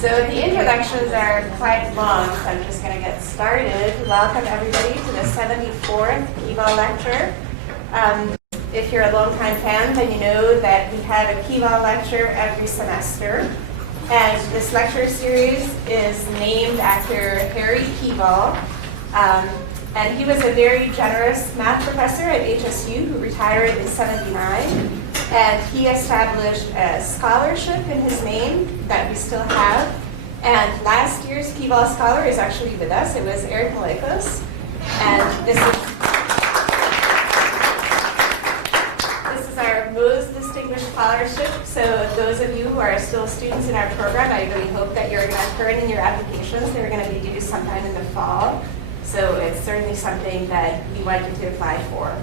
So the introductions are quite long, so I'm just going to get started. Welcome everybody to the 74th Kieval lecture. If you're a longtime fan, then you know that we have a Kieval lecture every semester. And this lecture series is named after Harry Kieval. And he was a very generous math professor at HSU who retired in '79. And he established a scholarship in his name that we still have. And last year's Kieval Scholar is actually with us. It was Eric Malekos. And this is our most distinguished scholarship. So those of you who are still students in our program, I really hope that you're going to turn in your applications. They're going to be due sometime in the fall. So it's certainly something that we want you to apply for.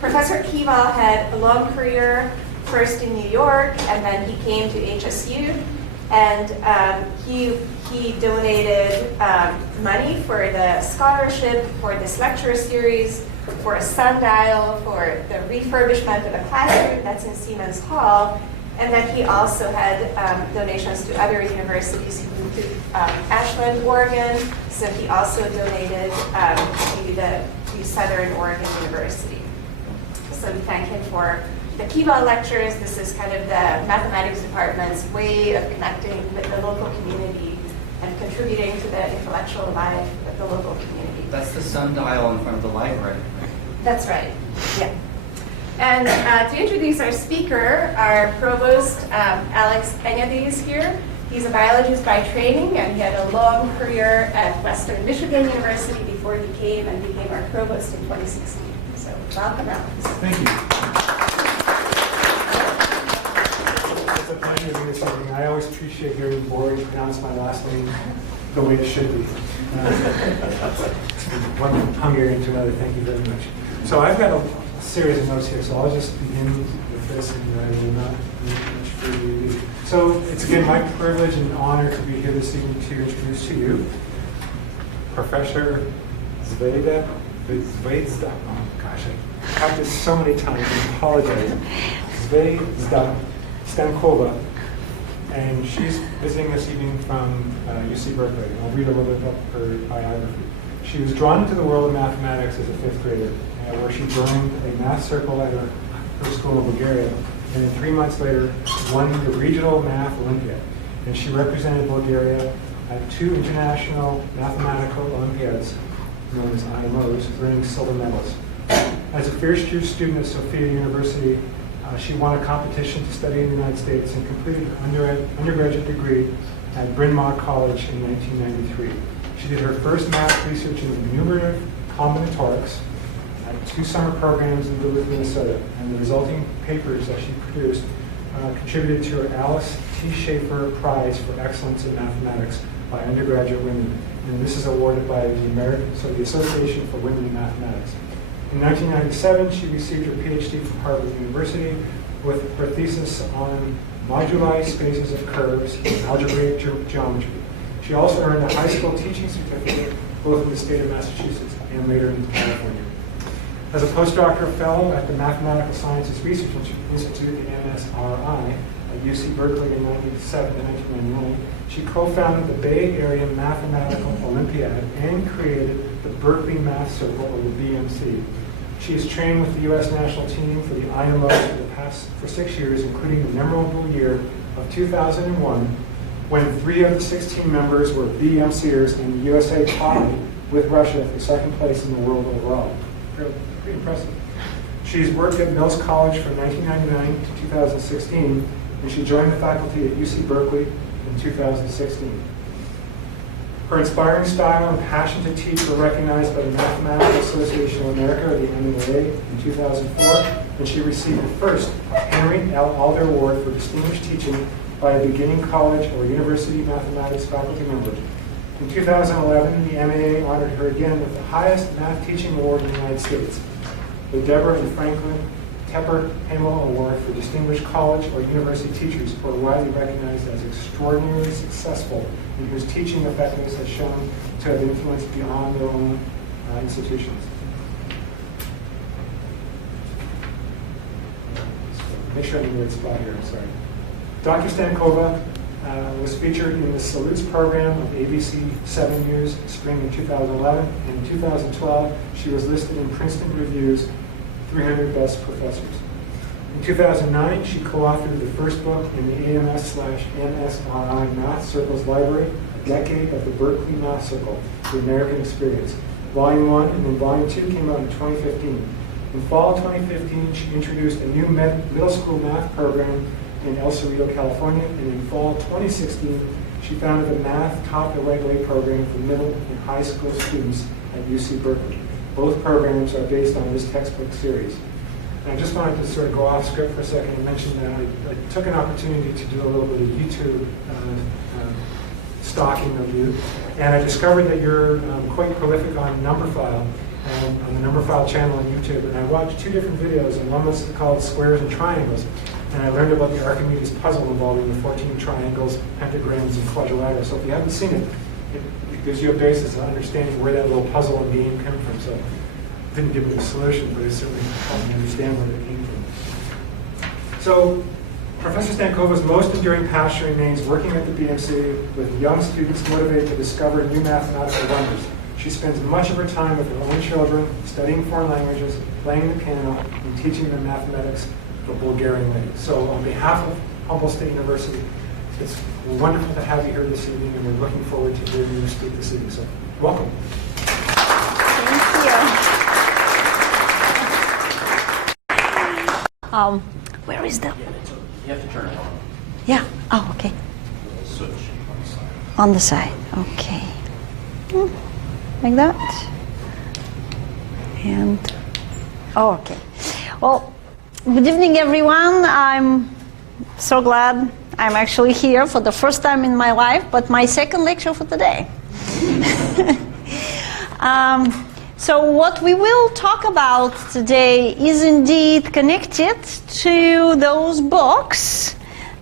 Professor Kieval had a long career, first in New York, and then he came to HSU, and he donated money for the scholarship, for this lecture series, for a sundial, for the refurbishment of a classroom that's in Siemens Hall, and then he also had donations to other universities, including Ashland, Oregon, so he also donated to Southern Oregon University. So we thank him for the Kieval lectures. This is kind of the mathematics department's way of connecting with the local community and contributing to the intellectual life of the local community. That's the sundial in front of the library. That's right, yeah. And to introduce our speaker, our provost, Alex Engadie is here. He's a biologist by training, and he had a long career at Western Michigan University before he came and became our provost in 2016. So welcome, Alex. Thank you. It's a pleasure to be this evening. I always appreciate hearing Bory pronounce my last name the way it should be. One Hungarian to another, thank you very much. So I've got a series of notes here, so I'll just begin with this, and I will not need much further ado. So it's again my privilege and honor to be here this evening to introduce to you Professor Zvezdelina. Oh gosh, I practiced so many times, I apologize. Zvezdelina Stankova, and she's visiting this evening from UC Berkeley. I'll read a little bit of her biography. She was drawn into the world of mathematics as a fifth grader, where she joined a math circle at her school in Bulgaria, and then 3 months later won the regional math Olympiad. And she represented Bulgaria at 2 international mathematical Olympiads, known as IMOs, earning silver medals. As a first-year student at Sofia University, she won a competition to study in the United States and completed her undergraduate degree at Bryn Mawr College in 1993. She did her first math research in enumerative combinatorics at 2 summer programs in Duluth, Minnesota, and the resulting papers that she produced contributed to her Alice T. Schaefer Prize for Excellence in Mathematics by undergraduate women. And this is awarded by the Association for Women in Mathematics. In 1997, she received her PhD from Harvard University with her thesis on moduli spaces of curves in algebraic geometry. She also earned a high school teaching certificate both in the state of Massachusetts and later in California. As a postdoctoral fellow at the Mathematical Sciences Research Institute, the MSRI, at UC Berkeley in 1997 to 1999, she co-founded the Bay Area Mathematical Olympiad and created the Berkeley Math Circle, or the BMC. She has trained with the U.S. national team for the IMO for 6 years, including the memorable year of 2001, when 3 of the 16 members were BMCers and the USA tied with Russia for second place in the world overall. Pretty impressive. She's worked at Mills College from 1999 to 2016, and she joined the faculty at UC Berkeley in 2016. Her inspiring style and passion to teach were recognized by the Mathematical Association of America, or the MMA, in 2004, and she received the first Henry L. Alder Award for distinguished teaching by a beginning college or university mathematics faculty member. In 2011, the MAA honored her again with the highest math teaching award in the United States, the Deborah and Franklin Tepper Hamill Award for distinguished college or university teachers who are widely recognized as extraordinarily successful and whose teaching effectiveness has shown to have influenced beyond their own institutions. Make sure I'm in the right spot here, I'm sorry. Dr. Stankova Was featured in the Salutes program of ABC 7 News spring in 2011. And in 2012, she was listed in Princeton Review's 300 Best Professors. In 2009, she co-authored the first book in the AMS/MSRI Math Circles Library, A Decade of the Berkeley Math Circle, The American Experience. Volume 1 and then Volume 2 came out in 2015. In fall 2015, she introduced a new middle school math program in El Cerrito, California, and in fall 2016, she founded the Math Taught the Right Way program for middle and high school students at UC Berkeley. Both programs are based on this textbook series. And I just wanted to sort of go off script for a second and mention that I took an opportunity to do a little bit of YouTube stalking of you, and I discovered that you're quite prolific on Numberphile, on the Numberphile channel on YouTube, and I watched 2 different videos, and one was called Squares and Triangles, and I learned about the Archimedes puzzle involving the 14 triangles, pentagrams, and quadrilaterals. So if you haven't seen it, it gives you a basis of understanding where that little puzzle and game came from. So it didn't give me the solution, but it certainly helped me understand where it came from. So Professor Stankova's most enduring passion remains working at the BMC with young students motivated to discover new mathematical wonders. She spends much of her time with her own children, studying foreign languages, playing the piano, and teaching them mathematics the Bulgarian way. So on behalf of Humboldt State University, it's wonderful to have you here this evening, and we're looking forward to hearing you speak this evening. So welcome. Thank you. Where is the... You have to turn it on. Yeah. Oh, okay. Switch On the side. Okay. Like that. And... Oh, okay. Well, good evening, everyone. I'm so glad I'm actually here for the first time in my life, but my second lecture for today. So what we will talk about today is indeed connected to those books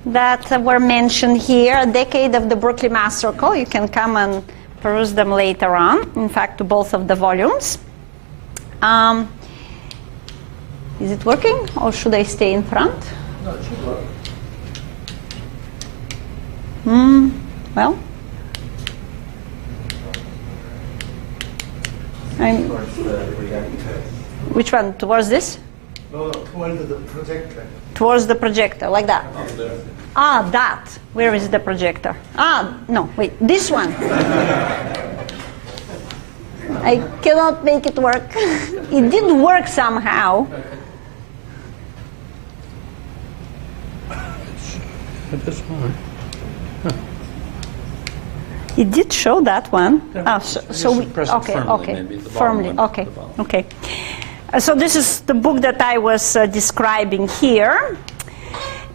that were mentioned here, A Decade of the Berkeley Math Circle. You can come and peruse them later on, in fact, to both of the volumes. Is it working, or should I stay in front? No, it should work. Well, Towards the projector. which one? Towards this? No, towards the projector. Towards the projector, like that. Ah, that. Where is the projector? Ah, no, wait, this one. I cannot make it work. It did work somehow. It did show that one. So we, okay, firmly, okay. So this is the book that I was describing here.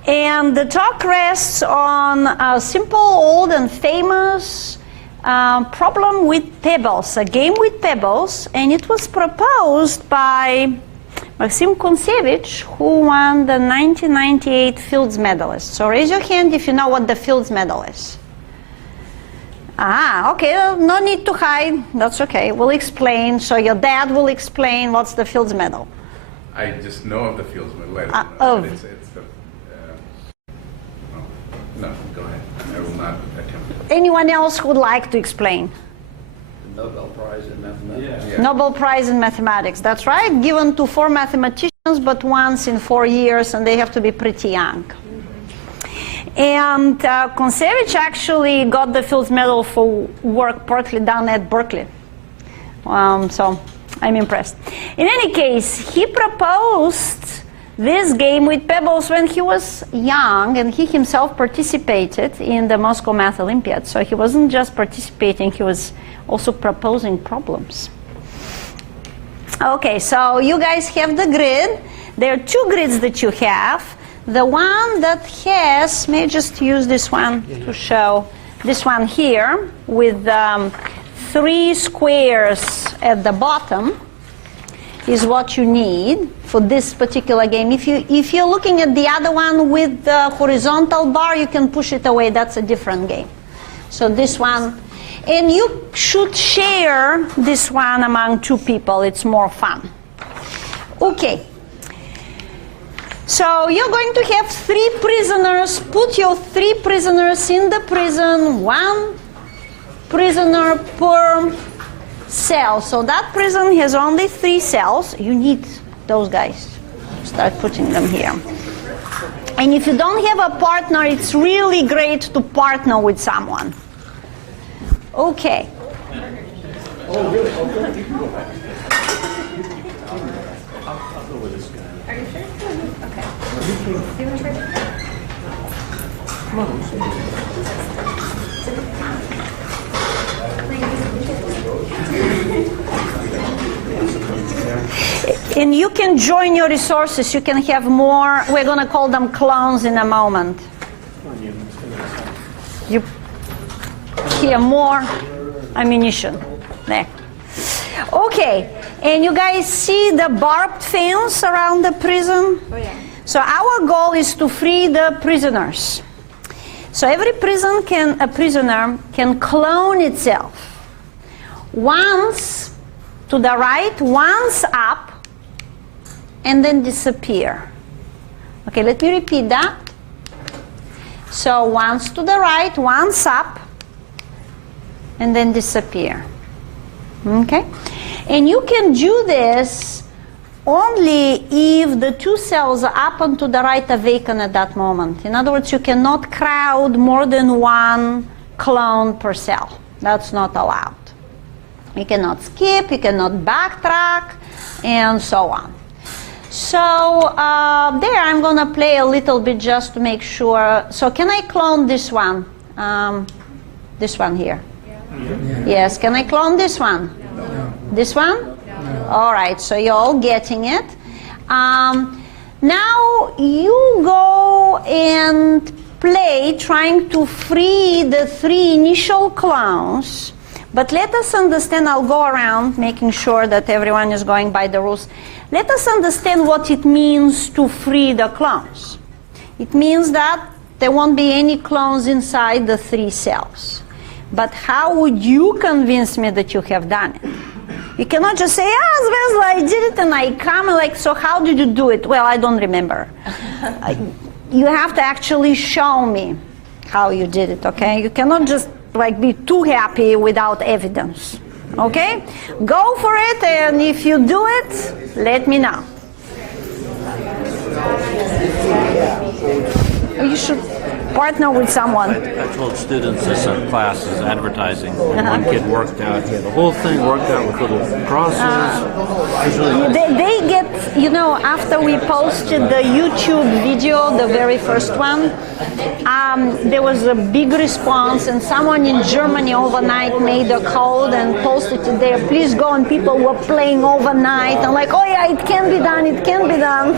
And the talk rests on a simple, old, and famous problem with pebbles, a game with pebbles, and it was proposed by Maxim Kontsevich, who won the 1998 Fields Medalist. So raise your hand if you know what the Fields Medal is. Ah, okay, no need to hide. That's okay. We'll explain. So your dad will explain what's the Fields Medal. I just know of the Fields Medal. I don't know, oh. but it's the... no, go ahead. I will not attempt it. Anyone else who would like to explain? The Nobel Prize in Mathematics. Yeah. Nobel Prize in Mathematics. That's right. Given to 4 mathematicians, but once in 4 years, and they have to be pretty young. And Kontsevich actually got the Fields Medal for work partly done at Berkeley. So I'm impressed. In any case, he proposed this game with pebbles when he was young, and he himself participated in the Moscow Math Olympiad. So he wasn't just participating, he was also proposing problems. Okay, so you guys have the grid. There are 2 grids that you have. The one that has, may I just use this one to show, this one here with 3 squares at the bottom is what you need for this particular game. If you're looking at the other one with the horizontal bar, you can push it away. That's a different game. So this one, and you should share this one among 2 people. It's more fun. Okay. So you're going to have 3 prisoners. Put your 3 prisoners in the prison, 1 prisoner per cell. So that prison has only 3 cells. You need those guys. Start putting them here. And if you don't have a partner, it's really great to partner with someone. Okay. And you can join your resources. You can have more. We're going to call them clones in a moment. You hear more ammunition there. Okay. And you guys see the barbed fence around the prison? Oh, yeah. So our goal is to free the prisoners. So every prisoner can clone itself. Once to the right, once up, and then disappear. Okay, let me repeat that. So once to the right, once up, and then disappear. Okay? And you can do this only if the 2 cells up and to the right are vacant at that moment. In other words, you cannot crowd more than 1 clone per cell. That's not allowed. You cannot skip, you cannot backtrack, and so on. So there, I'm going to play a little bit just to make sure. So can I clone this one? This one here? Yeah. Yes, can I clone this one? No. This one? No. All right, so you're all getting it. Now you go and play trying to free the 3 initial clones. But let us understand, I'll go around making sure that everyone is going by the rules. Let us understand what it means to free the clones. It means that there won't be any clones inside the 3 cells. But how would you convince me that you have done it? You cannot just say, Zvezda, I did it, and I come, and like, so how did you do it? Well, I don't remember. You have to actually show me how you did it, okay? You cannot just like be too happy without evidence, okay? Go for it, and if you do it, let me know. You should partner with someone. I told students this in class is advertising. One kid worked out, he had the whole thing worked out with little crosses. They get, you know, after we posted the YouTube video, the very first one, there was a big response, and someone in Germany overnight made a code and posted it there. Please go, and people were playing overnight. And like, oh yeah, it can be done, it can be done.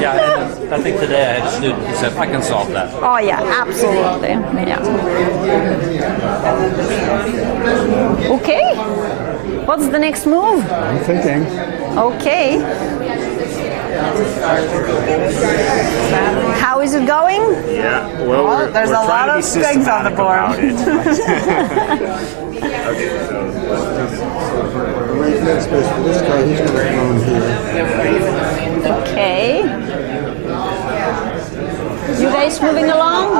Yeah, I think today I had a student who said, I can solve that. Oh yeah, absolutely. Yeah. Okay. What's the next move? I'm thinking. Okay. How is it going? Yeah, well, there's a lot of strings on the board. Okay, so next space for this guy, he's going to come here. Okay. You guys moving along?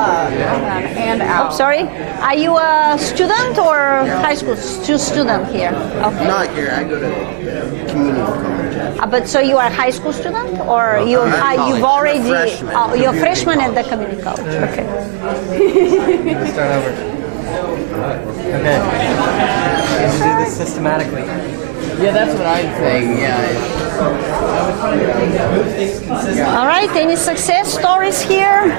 And out. Oh, sorry. Are you a student or high school student here? Okay. Not here. I go to community college. But so you are a high school student, or you've already? You're a freshman at the community college. Okay. Start over. Okay. You have to do this systematically. Yeah, that's what I'm saying. Yeah. All right. Any success stories here?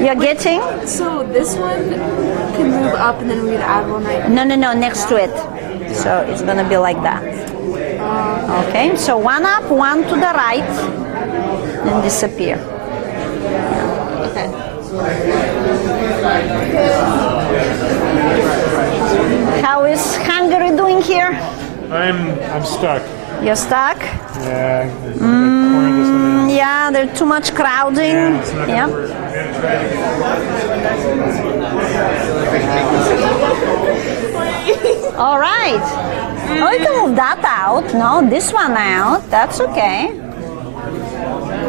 You're getting? So this one can move up and then we'd add one right. No, next to it. So it's going to be like that. Okay, so 1 up, 1 to the right, and disappear. Okay. How is Hungary doing here? I'm stuck. You're stuck? Yeah. Yeah, there's too much crowding. Yeah. All right. Oh, you can move that out. No, this one out. That's okay.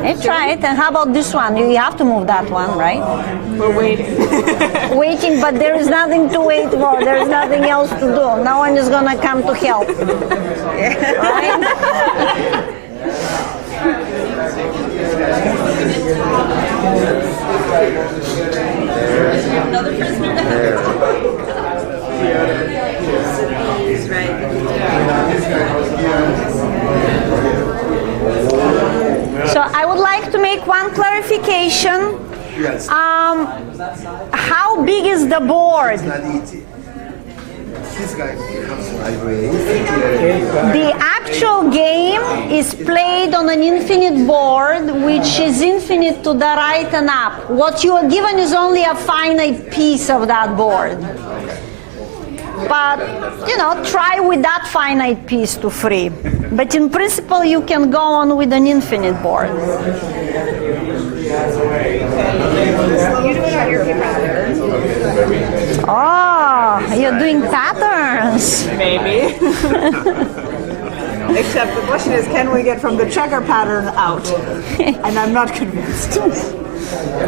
Hey, try it. And how about this one? You have to move that one, right? We're waiting. Waiting, but there is nothing to wait for. There is nothing else to do. No one is going to come to help. Right? Another prisoner there. So I would like to make one clarification. Yes. How big is the board? It's not easy. This guy comes sideways. The actual game is played on an infinite board, which is infinite to the right and up. What you are given is only a finite piece of that board. But, you know, try with that finite piece to free. But in principle, you can go on with an infinite board. You do it on your pattern. Oh, you're doing patterns. Maybe. Except the question is, can we get from the checker pattern out? And I'm not convinced.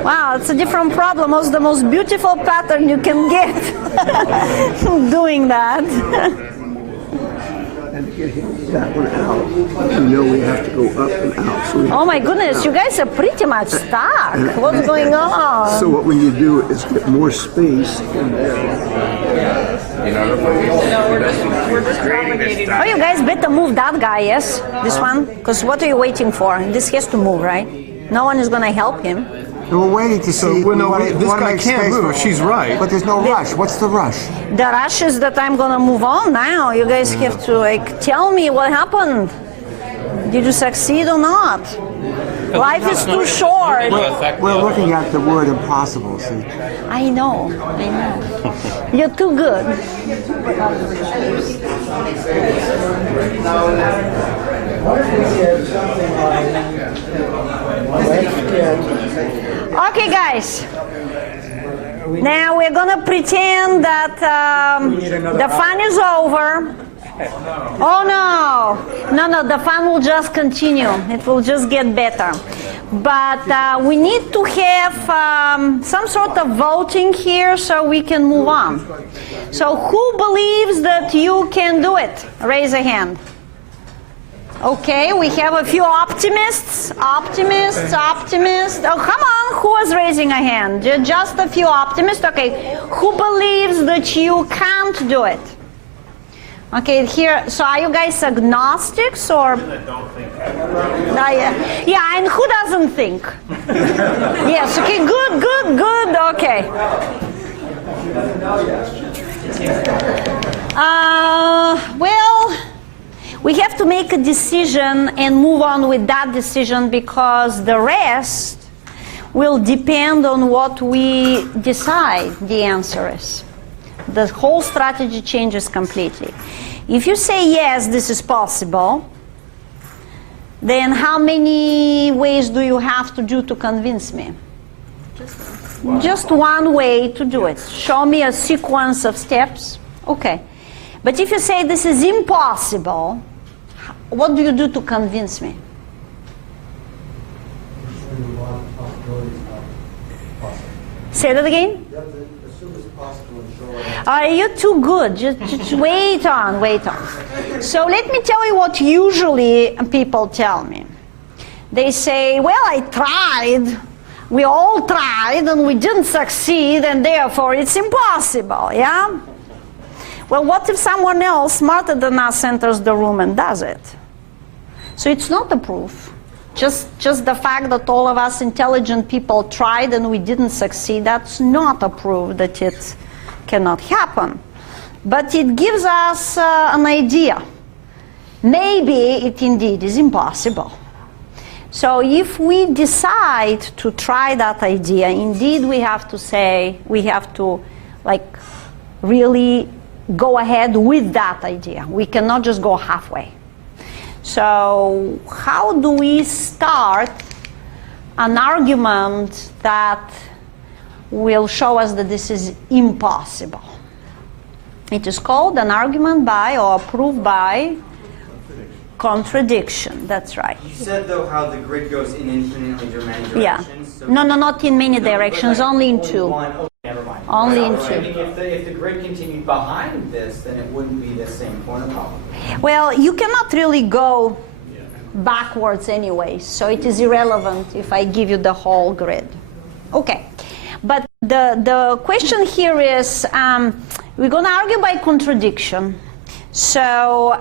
Wow, it's a different problem. What's the most beautiful pattern you can get doing that? And to get that one out, you know we have to go up and out. So Oh my goodness, you guys are pretty much stuck. What's going on? So what we need to do is get more space in there. Oh, you guys better move that guy, yes? This one? Because what are you waiting for? This has to move, right? No one is going to help him. We're waiting to see. This guy can't move. She's right. But there's no rush. What's the rush? The rush is that I'm going to move on now. You guys have to, like, tell me what happened. Did you succeed or not? Life is too short. We're looking at the word impossible, see? I know. You're too good. Okay, guys. Now we're gonna pretend that the fun is over. Oh no, the fun will just continue. It will just get better. But we need to have some sort of voting here so we can move on. So who believes that you can do it? Raise a hand. Okay, we have a few optimists. Oh, come on, who was raising a hand? Just a few optimists. Okay, who believes that you can't do it? Okay, here, so are you guys agnostics or? Don't think. Yeah, and who doesn't think? Yes, okay, good, okay. Well, we have to make a decision and move on with that decision because the rest will depend on what we decide the answer is. The whole strategy changes completely. If you say yes, this is possible, then how many ways do you have to do to convince me? Just one way to do it. Show me a sequence of steps. Okay. But if you say this is impossible, what do you do to convince me? Say that again? You're too good. Just wait on. So let me tell you what usually people tell me. They say, well, I tried. We all tried and we didn't succeed and therefore it's impossible, yeah? Well, what if someone else smarter than us enters the room and does it? So it's not a proof. Just the fact that all of us intelligent people tried and we didn't succeed, that's not a proof that it cannot happen. But it gives us an idea. Maybe it indeed is impossible. So if we decide to try that idea, indeed we have to say, we have to like really go ahead with that idea. We cannot just go halfway. So how do we start an argument that will show us that this is impossible? It is called an argument by or proved by contradiction. That's right. You said, though, how the grid goes in infinitely many directions. Yeah. So No, not in many directions, only in two. Oh, never mind. Only in I two. mean, if the grid continued behind this, then it wouldn't be the same corner problem. Well, you cannot really go backwards anyway, so it is irrelevant if I give you the whole grid. Okay, but the question here is, we're going to argue by contradiction. So,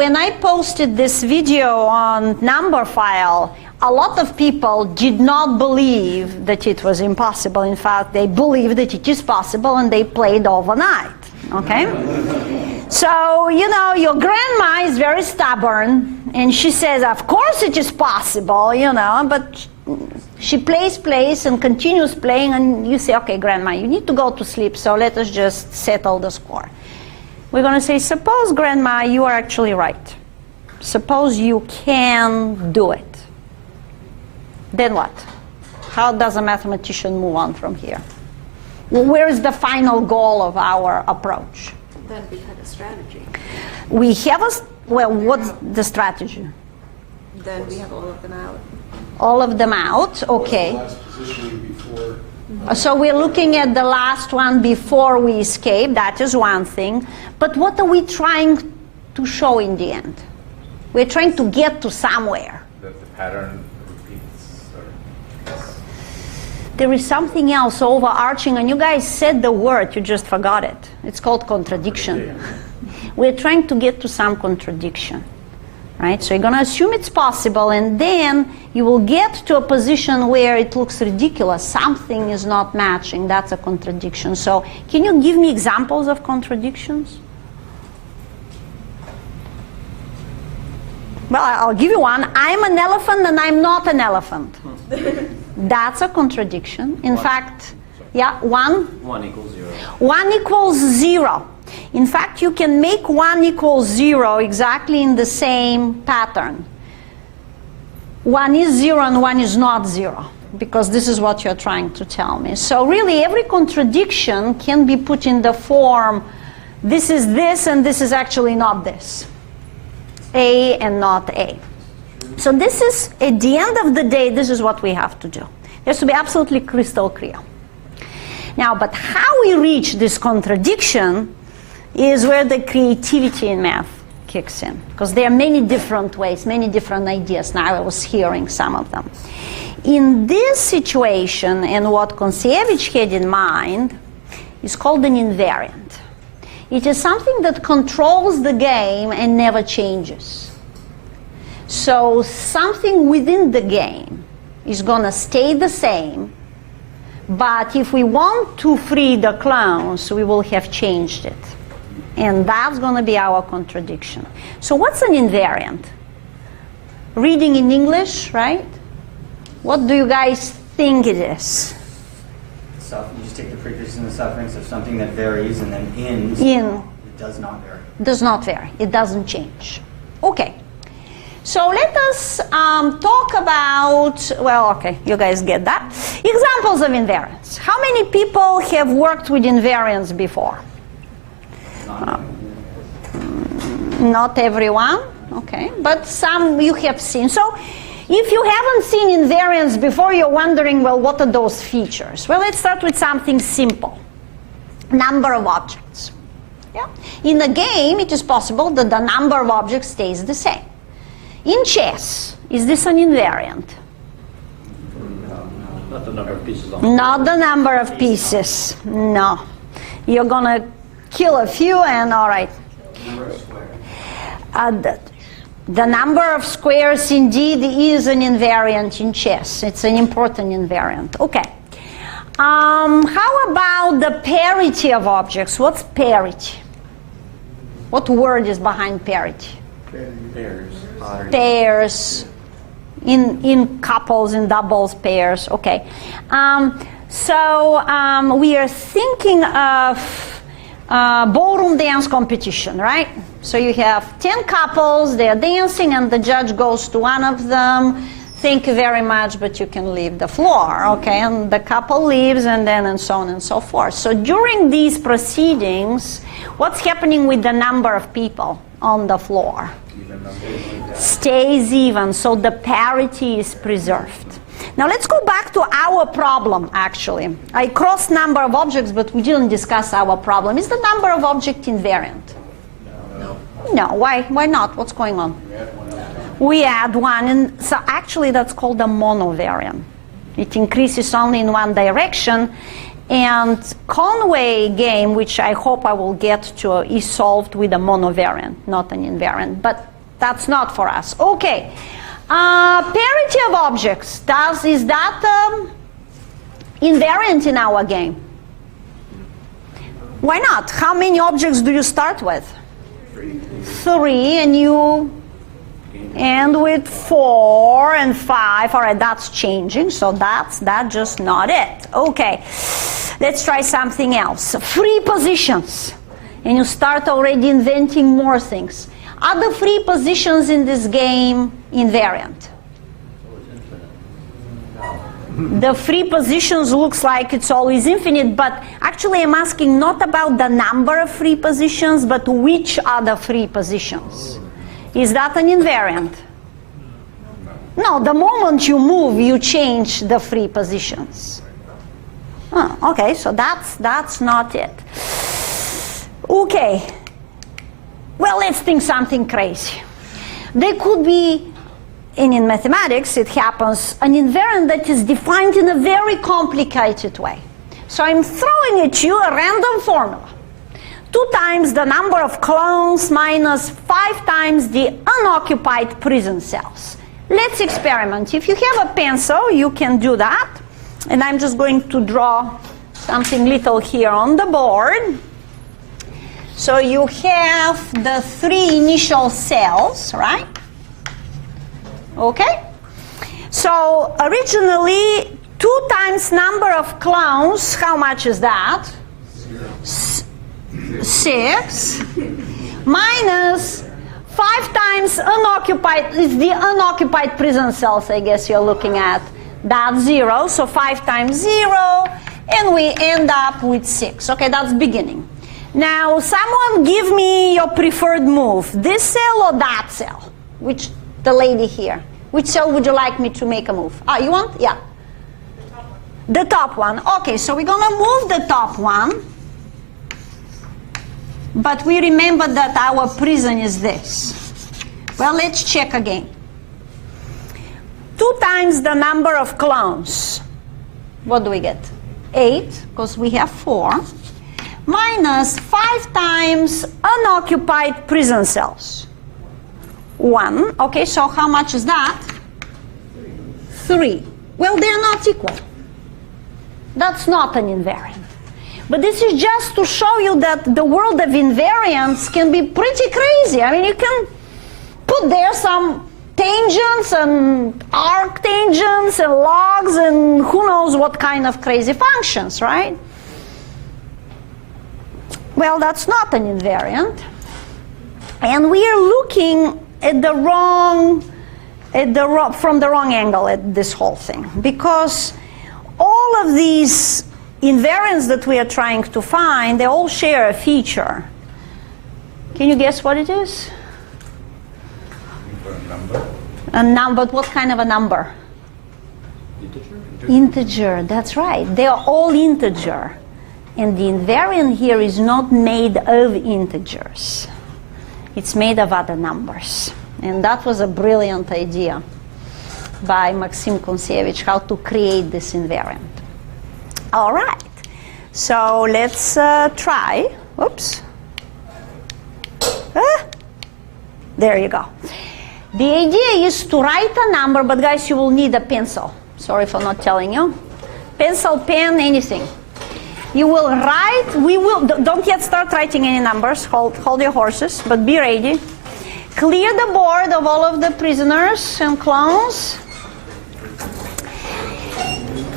when I posted this video on number file, a lot of people did not believe that it was impossible. In fact, they believed that it is possible, and they played overnight. Okay? So, you know, your grandma is very stubborn, and she says, of course it is possible, you know, but she plays and continues playing, and you say, okay, grandma, you need to go to sleep, so let us just settle the score. We're going to say, suppose, grandma, you are actually right. Suppose you can do it. Then what? How does a mathematician move on from here? Where is the final goal of our approach? Then we had a strategy. We have well, what's the strategy? Then we have all of them out. All of them out, okay. So we're looking at the last one before we escape, that is one thing. But what are we trying to show in the end? We're trying to get to somewhere. That the pattern repeats. There is something else overarching, and you guys said the word, you just forgot it. It's called contradiction. We're trying to get to some contradiction, right? So you're going to assume it's possible, and then you will get to a position where it looks ridiculous. Something is not matching. That's a contradiction. So can you give me examples of contradictions? Well, I'll give you one. I'm an elephant and I'm not an elephant. That's a contradiction. In fact, yeah, 1? 1 equals 0. 1 equals 0. In fact, you can make 1 equals 0 exactly in the same pattern. 1 is 0 and 1 is not 0, because this is what you're trying to tell me. So really, every contradiction can be put in the form, this is this and this is actually not this. A and not A. So this is, at the end of the day, this is what we have to do. It has to be absolutely crystal clear. Now, but how we reach this contradiction is where the creativity in math kicks in, because there are many different ways, many different ideas. Now I was hearing some of them. In this situation, and what Kontsevich had in mind, is called an invariant. It is something that controls the game and never changes. So something within the game is going to stay the same, but if we want to free the clones, we will have changed it. And that's going to be our contradiction. So what's an invariant? Reading in English, right? What do you guys think it is? You just take the precursors and the sufferings of something that varies, and then it does not vary. Does not vary. It doesn't change. Okay. So let us talk about, well, okay, you guys get that. Examples of invariants. How many people have worked with invariants before? Not everyone, okay, but some you have seen. So if you haven't seen invariants before, you're wondering, well, what are those features? Well, let's start with something simple. Number of objects. Yeah? In a game, it is possible that the number of objects stays the same. In chess, is this an invariant? Not the number of pieces. Not the number of pieces. No. You're going to kill a few and all right. The number of squares indeed is an invariant in chess. It's an important invariant. Okay. How about the parity of objects? What's parity? What word is behind parity? Pairs. Pairs. In couples, in doubles, pairs. Okay. So we are thinking of ballroom dance competition, right? So you have 10 couples, they're dancing, and the judge goes to one of them. Thank you very much, but you can leave the floor, okay? And the couple leaves, and so on and so forth. So during these proceedings, what's happening with the number of people? on the floor. Stays even, so the parity is preserved. Now let's go back to our problem, actually. I crossed number of objects, but we didn't discuss our problem. Is the number of objects invariant? No. Why not? What's going on? We add one, and so actually that's called a monovariant. It increases only in one direction, and Conway game, which I hope I will get to, is solved with a monovariant, not an invariant, but that's not for us. Okay, parity of objects, is that invariant in our game? Why not? How many objects do you start with? 3, and you end with 4 and 5. All right, that's changing, so that's just not it. Okay, let's try something else. Free positions, and you start already inventing more things. Are the free positions in this game invariant? The free positions looks like it's always infinite, but actually I'm asking not about the number of free positions, but which are the free positions. Is that an invariant? No, the moment you move, you change the free positions. Oh, okay, so that's not it. Okay, well, let's think something crazy. There could be, and in mathematics it happens, an invariant that is defined in a very complicated way. So I'm throwing at you a random formula. 2 times the number of clones minus 5 times the unoccupied prison cells. Let's experiment. If you have a pencil, you can do that. And I'm just going to draw something little here on the board. So you have the 3 initial cells, right? Okay? So originally, 2 times number of clones, how much is that? 6 minus 5 times unoccupied is the unoccupied prison cells, I guess you're looking at. That's 0, so 5 times 0, and we end up with 6. Okay, that's beginning. Now, someone give me your preferred move, this cell or that cell? Which, the lady here. Which cell would you like me to make a move? You want? Yeah. The top one. Okay, so we're gonna move the top one. But we remember that our prison is this. Well, let's check again. 2 times the number of clones. What do we get? 8, because we have 4. Minus 5 times unoccupied prison cells. 1. Okay, so how much is that? 3. Well, they're not equal. That's not an invariant. But this is just to show you that the world of invariants can be pretty crazy. I mean, you can put there some tangents and arctangents and logs and who knows what kind of crazy functions, right? Well, that's not an invariant. And we are looking at from the wrong angle at this whole thing. Because all of these invariants that we are trying to find, they all share a feature. Can you guess what it is? A number, but what kind of a number? Integer, that's right. They are all integer. And the invariant here is not made of integers. It's made of other numbers. And that was a brilliant idea by Maxim Kontsevich, how to create this invariant. All right, so let's try. Oops. There you go. The idea is to write a number, but guys, you will need a pencil. Sorry for not telling you. Pencil, pen, anything. You will write, don't yet start writing any numbers, hold your horses, but be ready. Clear the board of all of the prisoners and clones.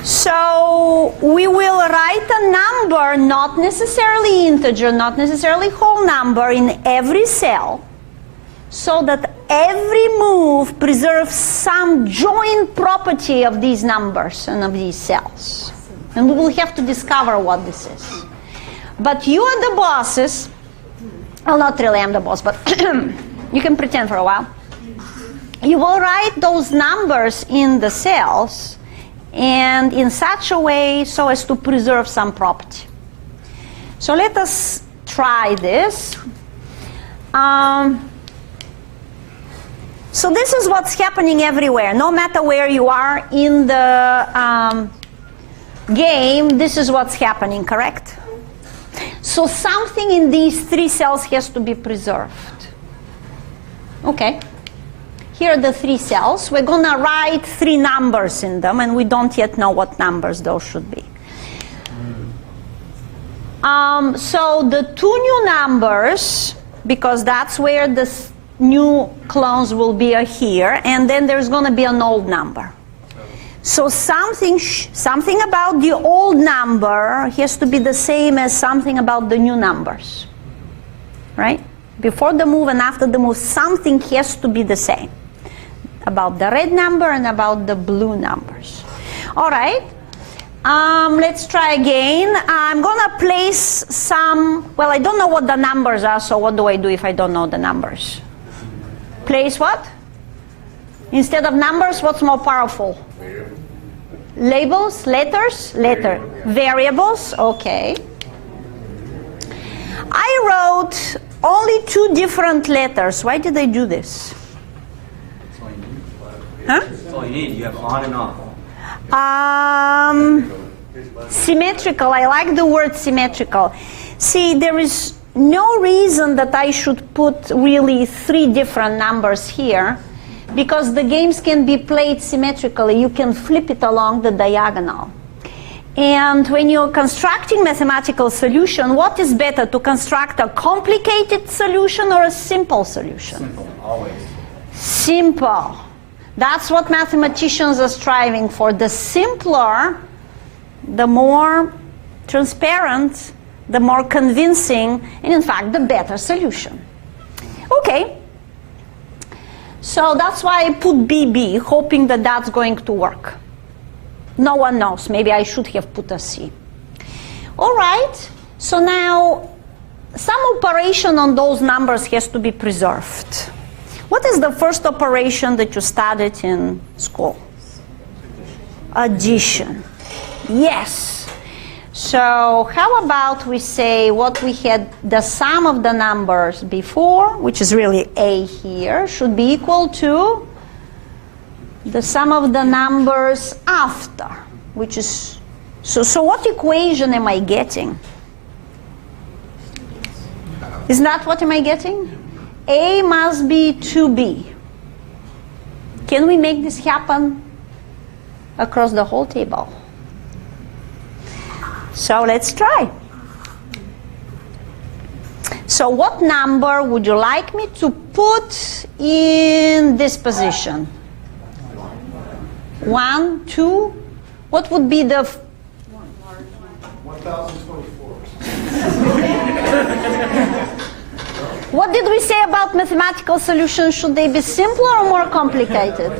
So we will write a number, not necessarily integer, not necessarily whole number, in every cell, so that every move preserves some joint property of these numbers and of these cells. And we will have to discover what this is. But you are the bosses, well, not really I'm the boss, but you can pretend for a while. You will write those numbers in the cells and in such a way so as to preserve some property. So let us try this. So this is what's happening everywhere. No matter where you are in the game, this is what's happening, correct? So something in these 3 cells has to be preserved. Okay. Here are the 3 cells. We're going to write 3 numbers in them, and we don't yet know what numbers those should be. So the 2 new numbers, because that's where the new clones will be here, and then there's going to be an old number. So something about the old number has to be the same as something about the new numbers, right? Before the move and after the move, something has to be the same about the red number and about the blue numbers. All right, let's try again. I'm going to place some, well, I don't know what the numbers are, so what do I do if I don't know the numbers? Place what? Instead of numbers, what's more powerful? Labels, letters, letter. Variables, okay. I wrote only 2 different letters. Why did I do this? Huh? That's all you need. You have on and off. Symmetrical. I like the word symmetrical. See, there is no reason that I should put really 3 different numbers here, because the games can be played symmetrically. You can flip it along the diagonal. And when you're constructing mathematical solution, what is better, to construct a complicated solution or a simple solution? Simple, always. Simple. That's what mathematicians are striving for. The simpler, the more transparent, the more convincing, and in fact, the better solution. Okay. So that's why I put BB, hoping that that's going to work. No one knows. Maybe I should have put a C. All right. So now, some operation on those numbers has to be preserved. What is the first operation that you studied in school? Addition. Yes. So how about we say what we had, the sum of the numbers before, which is really A here, should be equal to the sum of the numbers after, which is, so what equation am I getting? Isn't that what am I getting? A must be 2B. Can we make this happen across the whole table? So let's try. So what number would you like me to put in this position? 1, 2? What would be the... 1024. What did we say about mathematical solutions? Should they be simpler or more complicated?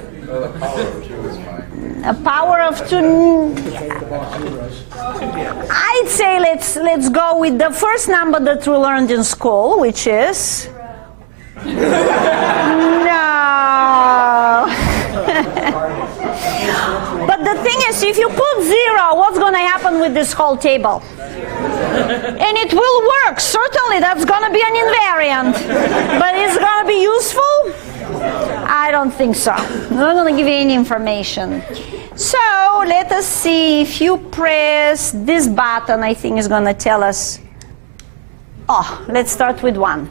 A power of 2. I'd say let's go with the first number that we learned in school, which is no. But the thing is, if you put 0, what's going to happen with this whole table? And it will work. Certainly, that's going to be an invariant. But is it going to be useful? I don't think so. I'm not going to give you any information. So let us see, if you press this button, I think is going to tell us, oh, let's start with 1.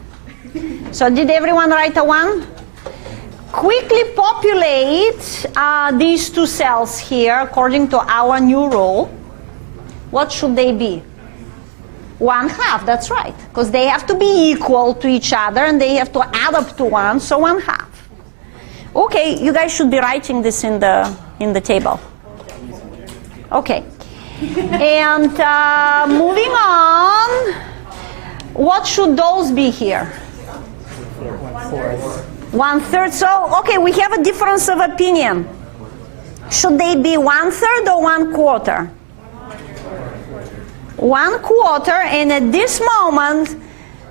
So did everyone write a 1? Quickly populate these 2 cells here according to our new rule. What should they be? 1/2, that's right, because they have to be equal to each other and they have to add up to 1, so 1/2. Okay, you guys should be writing this in the table. Okay. And moving on, what should those be here? 1/3. So, okay, we have a difference of opinion. Should they be 1/3 or 1/4? 1/4, and at this moment,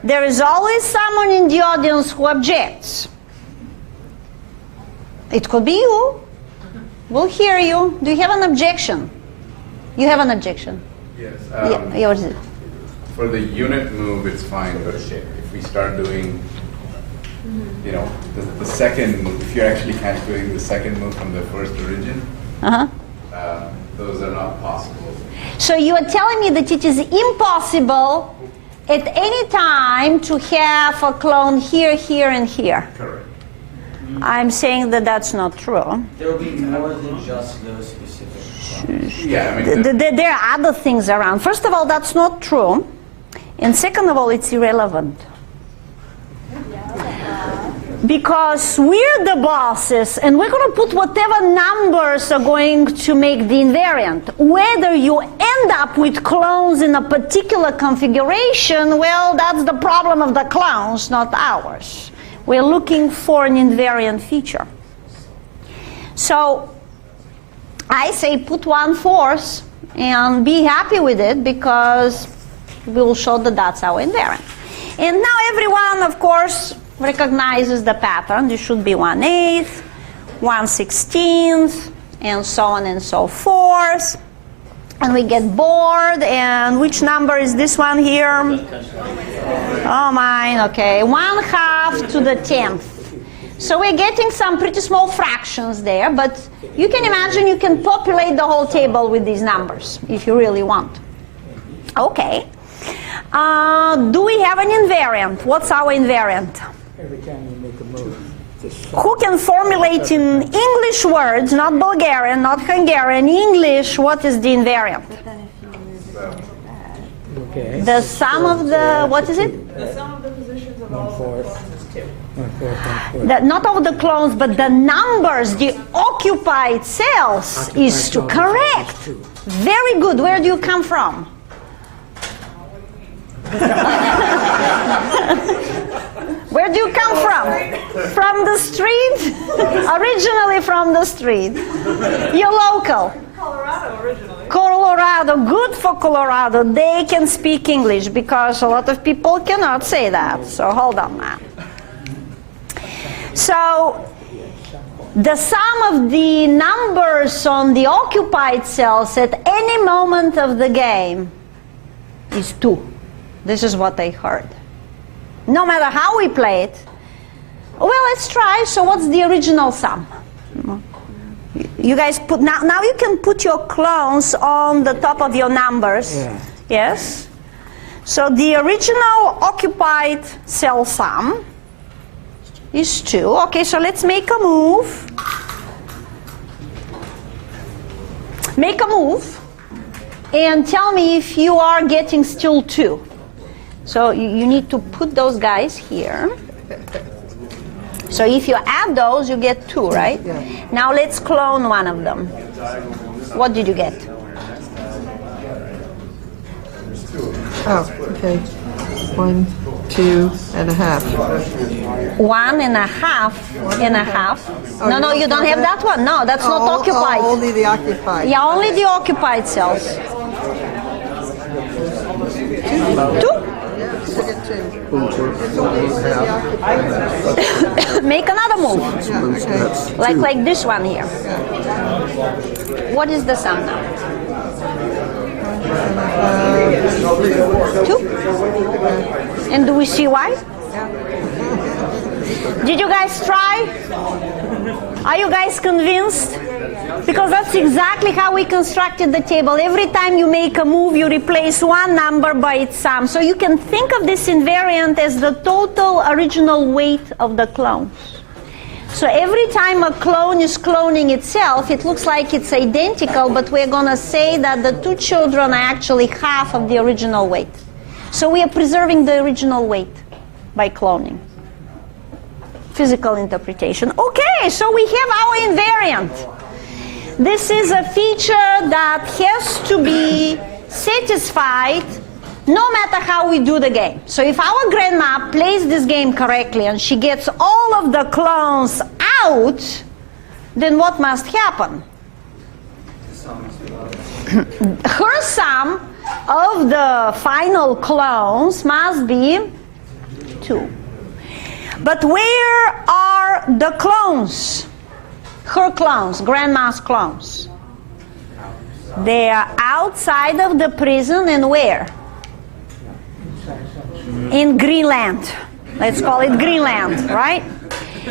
There is always someone in the audience who objects. It could be you. We'll hear you. Do you have an objection? You have an objection? Yes. Yeah, what is it? For the unit move, it's fine, but if we start doing, you know, the second move, if you're actually calculating the second move from the first origin, those are not possible. So you are telling me that it is impossible at any time to have a clone here, here, and here. Correct. I'm saying that that's not true. There will be more than just those specific. Yeah, I mean, There are other things around. First of all, that's not true. And second of all, it's irrelevant. Because we're the bosses, and we're going to put whatever numbers are going to make the invariant. Whether you end up with clones in a particular configuration, well, that's the problem of the clones, not ours. We're looking for an invariant feature. So I say put 1/4 and be happy with it, because we'll show that that's our invariant. And now everyone, of course, recognizes the pattern. This should be 1/8, 1/16, and so on and so forth. And we get bored, and which number is this one here? Oh, mine, okay. 1/2 to the 10th. So we're getting some pretty small fractions there, but you can imagine you can populate the whole table with these numbers if you really want. Okay. Do we have an invariant? What's our invariant? Every time you make a move. Who can formulate in English words, not Bulgarian, not Hungarian, English, what is the invariant? Okay. The sum of the, what is it? The sum of the positions of all 1/4. Not of the clones, but the numbers, the occupied cells is to correct. Very good. Where do you come from? Where do you come from? From the street? Originally from the street. You're local. Colorado originally. Colorado, good for Colorado. They can speak English, because a lot of people cannot say that. So hold on now. So the sum of the numbers on the occupied cells at any moment of the game is 2. This is what I heard. No matter how we play it. Well, let's try. So what's the original sum? You guys put, now you can put your clones on the top of your numbers. Yeah. Yes. So the original occupied cell sum is 2. Okay, so let's make a move. Make a move and tell me if you are getting still 2. So you need to put those guys here. So if you add those, you get 2, right? Yeah. Now let's clone one of them. What did you get? Oh, okay. 1, 2.5. 1.5 and a half. No, you don't have that one. No, that's not occupied. Only the occupied. Yeah, only the occupied cells. 2. Make another move. Like this one here. What is the sum now? 2. And do we see why? Did you guys try? Are you guys convinced? Because that's exactly how we constructed the table. Every time you make a move, you replace one number by its sum. So you can think of this invariant as the total original weight of the clones. So every time a clone is cloning itself, it looks like it's identical, but we're going to say that the 2 children are actually half of the original weight. So we are preserving the original weight by cloning. Physical interpretation. Okay, so we have our invariant. This is a feature that has to be satisfied no matter how we do the game. So if our grandma plays this game correctly and she gets all of the clones out, then what must happen? Her sum of the final clones must be 2. But where are the clones? Her clones, grandma's clones. They are outside of the prison and where? In Greenland. Let's call it Greenland, right?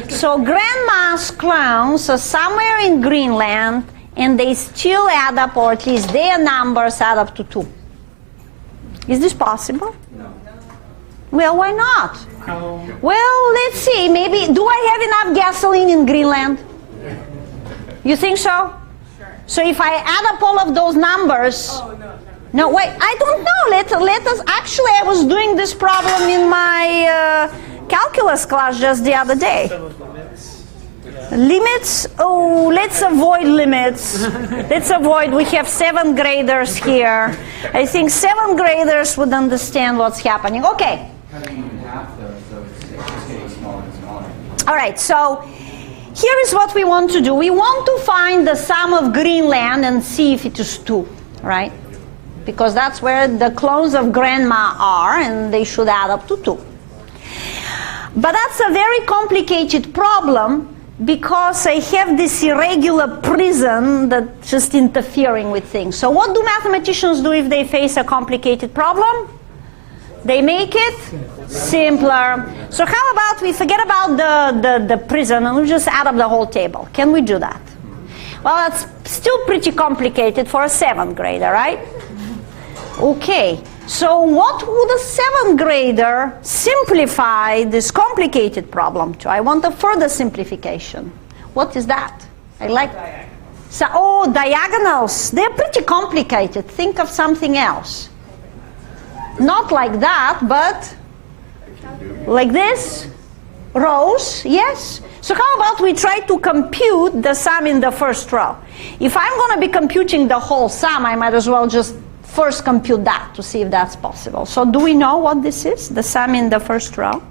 So grandma's clones are somewhere in Greenland and they still add up, or at least their numbers add up to 2. Is this possible? No. Well, why not? Well, let's see. Maybe, do I have enough gasoline in Greenland? You think so? Sure. So if I add up all of those numbers... Oh, no, wait, I don't know. Let us... Actually, I was doing this problem in my calculus class just the other day. Limits? Oh, let's avoid limits. Let's avoid, we have 7th graders here. I think 7th graders would understand what's happening. Okay. All right, so here is what we want to do. We want to find the sum of Greenland and see if it is 2, right? Because that's where the clones of grandma are, and they should add up to 2. But that's a very complicated problem because I have this irregular prison that's just interfering with things. So what do mathematicians do if they face a complicated problem? They make it simpler. So how about we forget about the prison and we just add up the whole table? Can we do that? Well, that's still pretty complicated for a 7th grader, right? Okay, so what would a 7th grader simplify this complicated problem to? I want a further simplification. What is that? I like... So, diagonals. They're pretty complicated. Think of something else. Not like that, but like this. Rows, yes. So how about we try to compute the sum in the first row? If I'm going to be computing the whole sum, I might as well just first compute that to see if that's possible. So do we know what this is, the sum in the first row?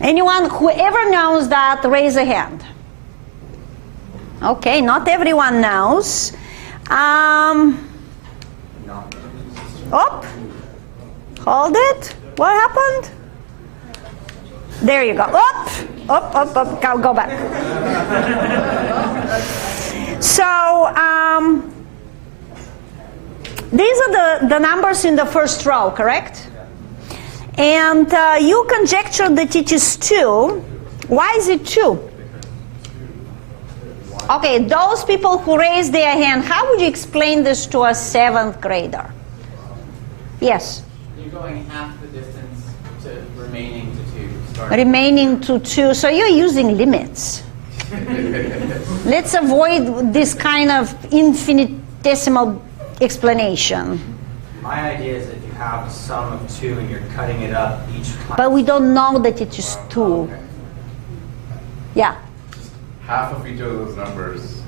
Anyone, whoever knows that, raise a hand. Okay, not everyone knows. Hold it. What happened? There you go. Up. Go back. So these are the numbers in the first row, correct? And you conjecture that it is 2. Why is it 2? Okay, those people who raised their hand, how would you explain this to a 7th grader? Yes? You're going half the distance to remaining to 2. Remaining to 2. So you're using limits. Let's avoid this kind of infinitesimal explanation. My idea is if you have a sum of 2 and you're cutting it up each time. But we don't know that it is 2. Okay. Yeah. Half of each of those numbers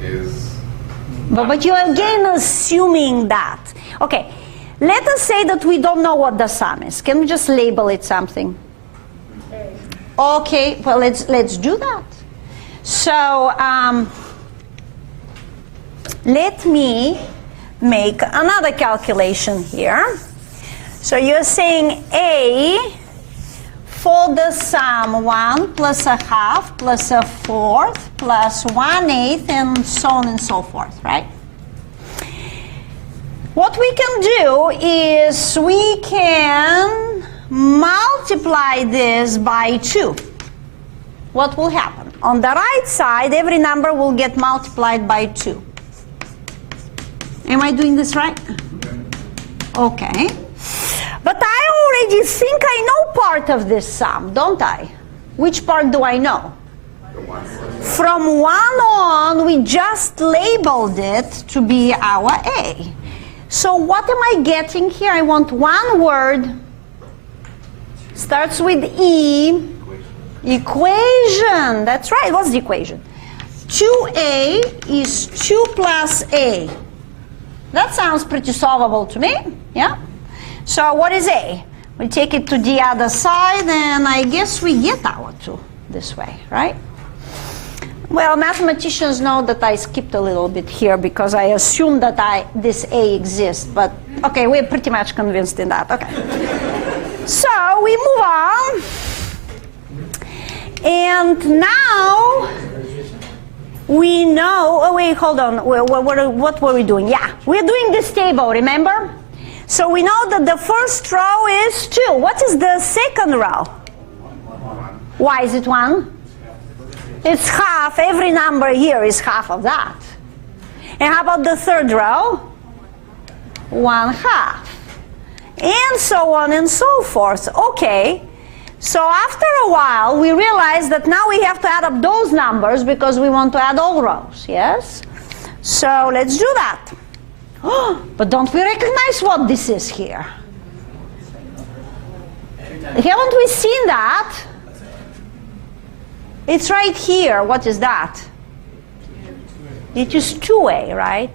is... But you're again assuming that. Okay, let us say that we don't know what the sum is. Can we just label it something? Okay, well, let's do that. So let me make another calculation here. So you're saying A for the sum 1 plus a half plus a fourth plus 1/8 and so on and so forth, right? What we can do is we can multiply this by 2. What will happen? On the right side, every number will get multiplied by 2. Am I doing this right? Okay. But I already think I know part of this sum, don't I? Which part do I know? From 1 on, we just labeled it to be our A. So what am I getting here? I want one word. Starts with E. Equation. That's right. What's the equation? 2A is 2 plus A. That sounds pretty solvable to me. Yeah? So what is A? We take it to the other side, and I guess we get our 2 this way, right? Well, mathematicians know that I skipped a little bit here because I assume that this A exists, but okay, we're pretty much convinced in that. Okay. So we move on. And now we know, oh wait, hold on, what were we doing? Yeah, we're doing this table, remember? So we know that the first row is 2. What is the second row? Why is it 1? It's half. Every number here is half of that. And how about the third row? 1/2. And so on and so forth. Okay. So after a while, we realize that now we have to add up those numbers because we want to add all rows, yes? So let's do that. But don't we recognize what this is here? Haven't we seen that? It's right here. What is that? It is 2a, right?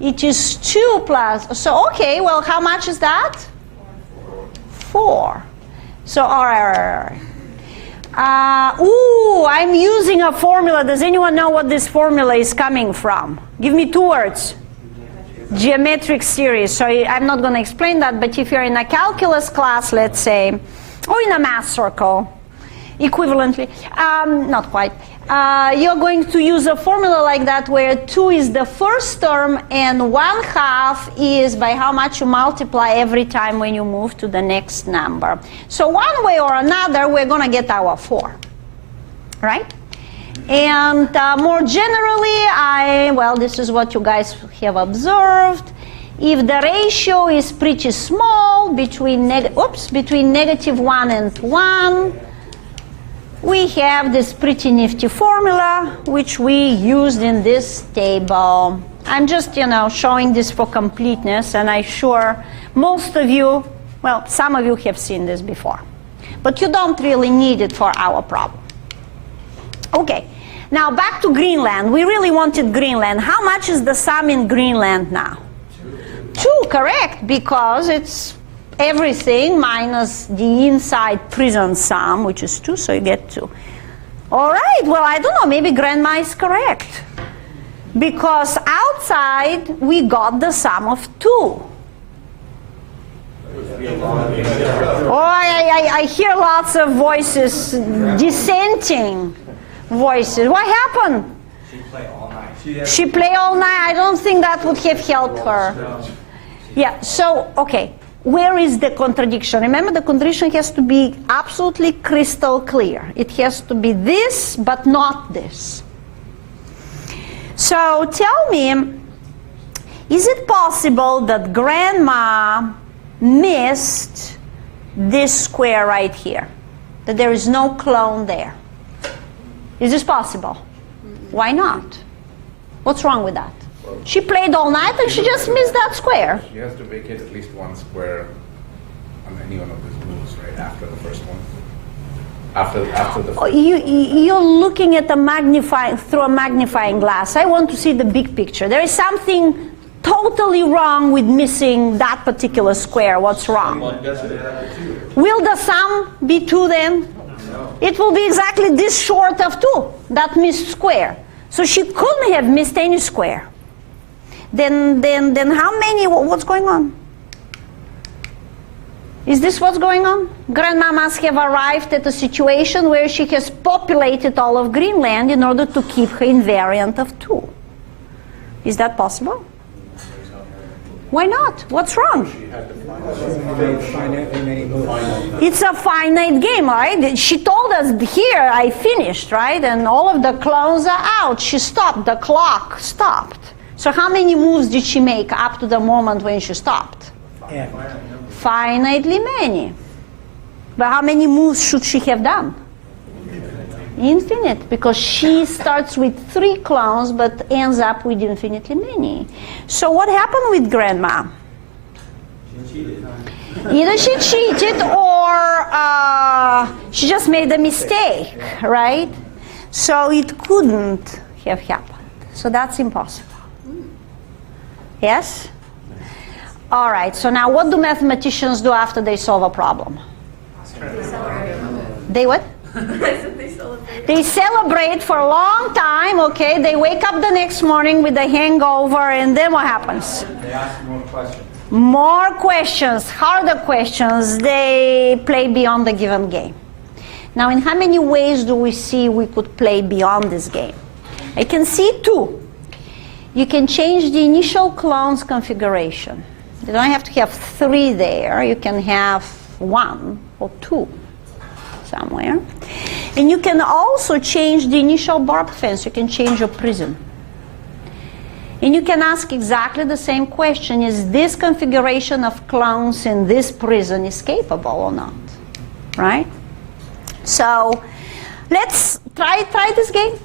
It is 2 plus, so okay, well, how much is that? 4. So, all right. I'm using a formula. Does anyone know what this formula is coming from? Give me 2 words. Geometric series. So I'm not going to explain that, but if you're in a calculus class, let's say, or in a math circle, equivalently, not quite, you're going to use a formula like that where 2 is the first term and 1/2 is by how much you multiply every time when you move to the next number. So one way or another, we're going to get our 4, right? And more generally, well, this is what you guys have observed. If the ratio is pretty small between -1 and 1, we have this pretty nifty formula which we used in this table. I'm just, showing this for completeness, and I'm sure most of you, well, some of you have seen this before. But you don't really need it for our problem. Okay, now back to Greenland. We really wanted Greenland. How much is the sum in Greenland now? 2, correct, because it's everything minus the inside prison sum, which is 2, so you get 2. All right, well, I don't know, maybe Grandma is correct. Because outside, we got the sum of 2. Oh, I hear lots of voices, dissenting voices. What happened? She played all night. I don't think that would have helped her. Yeah, so, okay. Where is the contradiction? Remember, the contradiction has to be absolutely crystal clear. It has to be this, but not this. So tell me, is it possible that Grandma missed this square right here? That there is no clone there? Is this possible? Why not? What's wrong with that? She played all night and she just missed that square. She has to vacate at least 1 square on any one of these moves, right, after the first one. After the first You're looking at through a magnifying glass. I want to see the big picture. There is something totally wrong with missing that particular square. What's wrong? Will the sum be 2 then? No. It will be exactly this short of 2, that missed square. So she couldn't have missed any square. Then how many, what's going on? Is this what's going on? Grandma must have arrived at a situation where she has populated all of Greenland in order to keep her invariant of 2. Is that possible? Why not? What's wrong? It's a finite game, right? She told us, here I finished, right? And all of the clones are out. She stopped. The clock stopped. So how many moves did she make up to the moment when she stopped? Finitely many. But how many moves should she have done? Infinite, because she starts with 3 clones but ends up with infinitely many. So what happened with Grandma? Either she cheated or she just made a mistake, right? So it couldn't have happened. So that's impossible. Yes? All right, so now what do mathematicians do after they solve a problem? They what? They celebrate for a long time, okay? They wake up the next morning with a hangover, and then what happens? They ask more questions. More questions, harder questions. They play beyond the given game. Now, in how many ways do we see we could play beyond this game? I can see two. You can change the initial clone's configuration. You don't have to have 3 there. You can have 1 or 2 somewhere. And you can also change the initial barbed fence. You can change your prison. And you can ask exactly the same question. Is this configuration of clones in this prison escapable or not? Right? So let's try this game.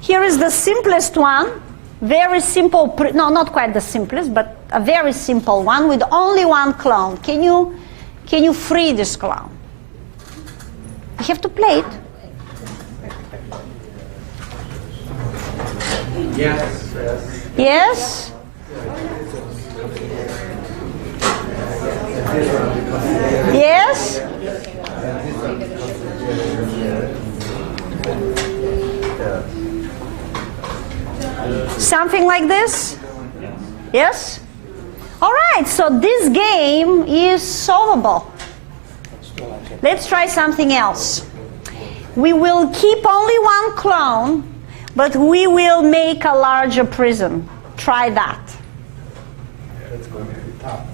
Here is the simplest one. Very simple, no, not quite the simplest, but a very simple one with only 1 clone. Can you free this clone? You have to play it. Yes. Yes? Yes? Something like this? Yes? All right, so this game is solvable. Let's try something else. We will keep only 1 clone, but we will make a larger prison. Try that. Let's go to the top.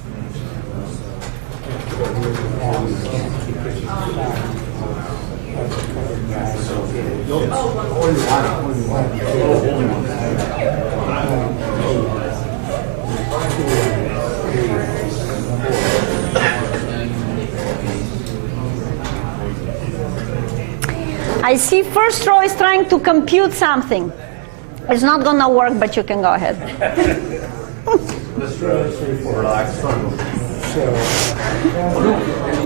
I see first row is trying to compute something. It's not going to work, but you can go ahead.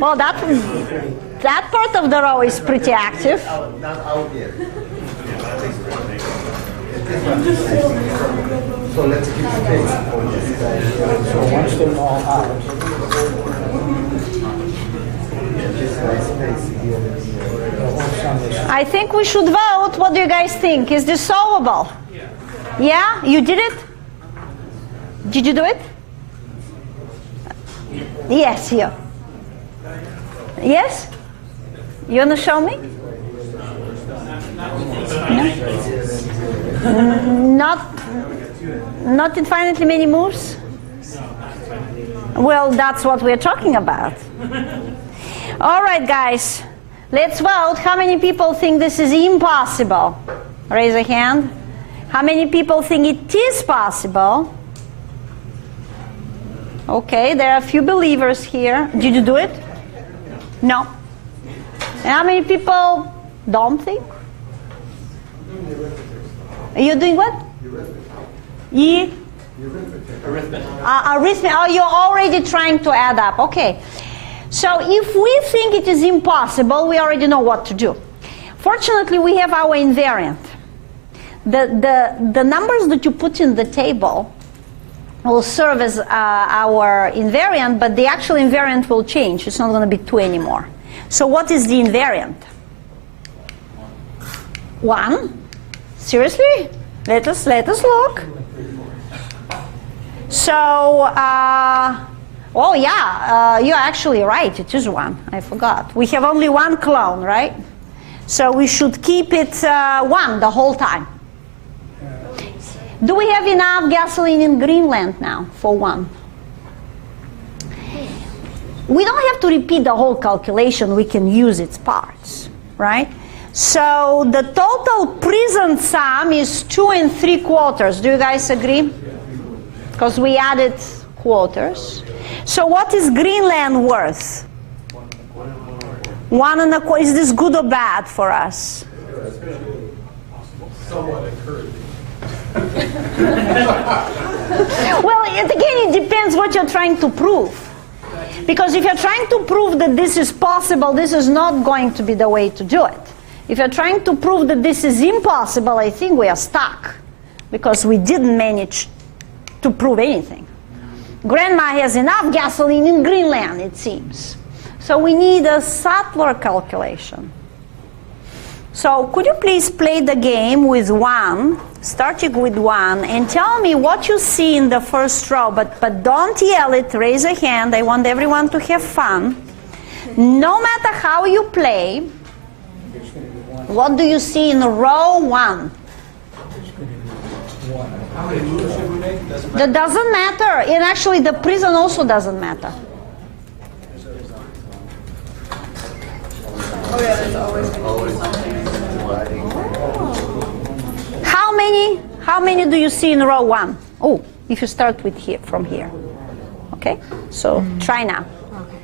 Well, that part of the row is pretty active. So let's keep the pace. So once they're all out, I think we should vote. What do you guys think? Is this solvable? Yeah? You did it? Did you do it? Yes, you. Yes? You want to show me? No? Not infinitely many moves? Well, that's what we're talking about. All right, guys. Let's vote. How many people think this is impossible? Raise a hand. How many people think it is possible? Okay, there are a few believers here. Did you do it? No. And how many people don't think? You're doing what? Arithmetic. Arithmetic. Oh, you're already trying to add up. Okay. So if we think it is impossible, we already know what to do. Fortunately, we have our invariant. The numbers that you put in the table will serve as our invariant, but the actual invariant will change. It's not going to be 2 anymore. So what is the invariant? 1? Seriously? Let us look. So, oh yeah, you're actually right. It is 1. I forgot. We have only 1 clone, right? So we should keep it 1 the whole time. Do we have enough gasoline in Greenland now for 1? We don't have to repeat the whole calculation. We can use its parts, right? So the total prison sum is 2 3/4. Do you guys agree? Because we added quarters. So what is Greenland worth? 1 1/4. Is this good or bad for us? somewhat encouraging. Well, again, it depends what you're trying to prove. Because if you're trying to prove that this is possible, this is not going to be the way to do it. If you're trying to prove that this is impossible, I think we are stuck. Because we didn't manage to prove anything. Grandma has enough gasoline in Greenland, it seems. So we need a subtler calculation. So could you please play the game with 1, starting with 1, and tell me what you see in the first row, but don't yell it, raise a hand. I want everyone to have fun. No matter how you play, what do you see in row 1? That doesn't matter, and actually the prison also doesn't matter. Oh yeah, there's always going to be something. How many do you see in row 1? Oh, if you start with here, from here. Okay, so try now. Okay.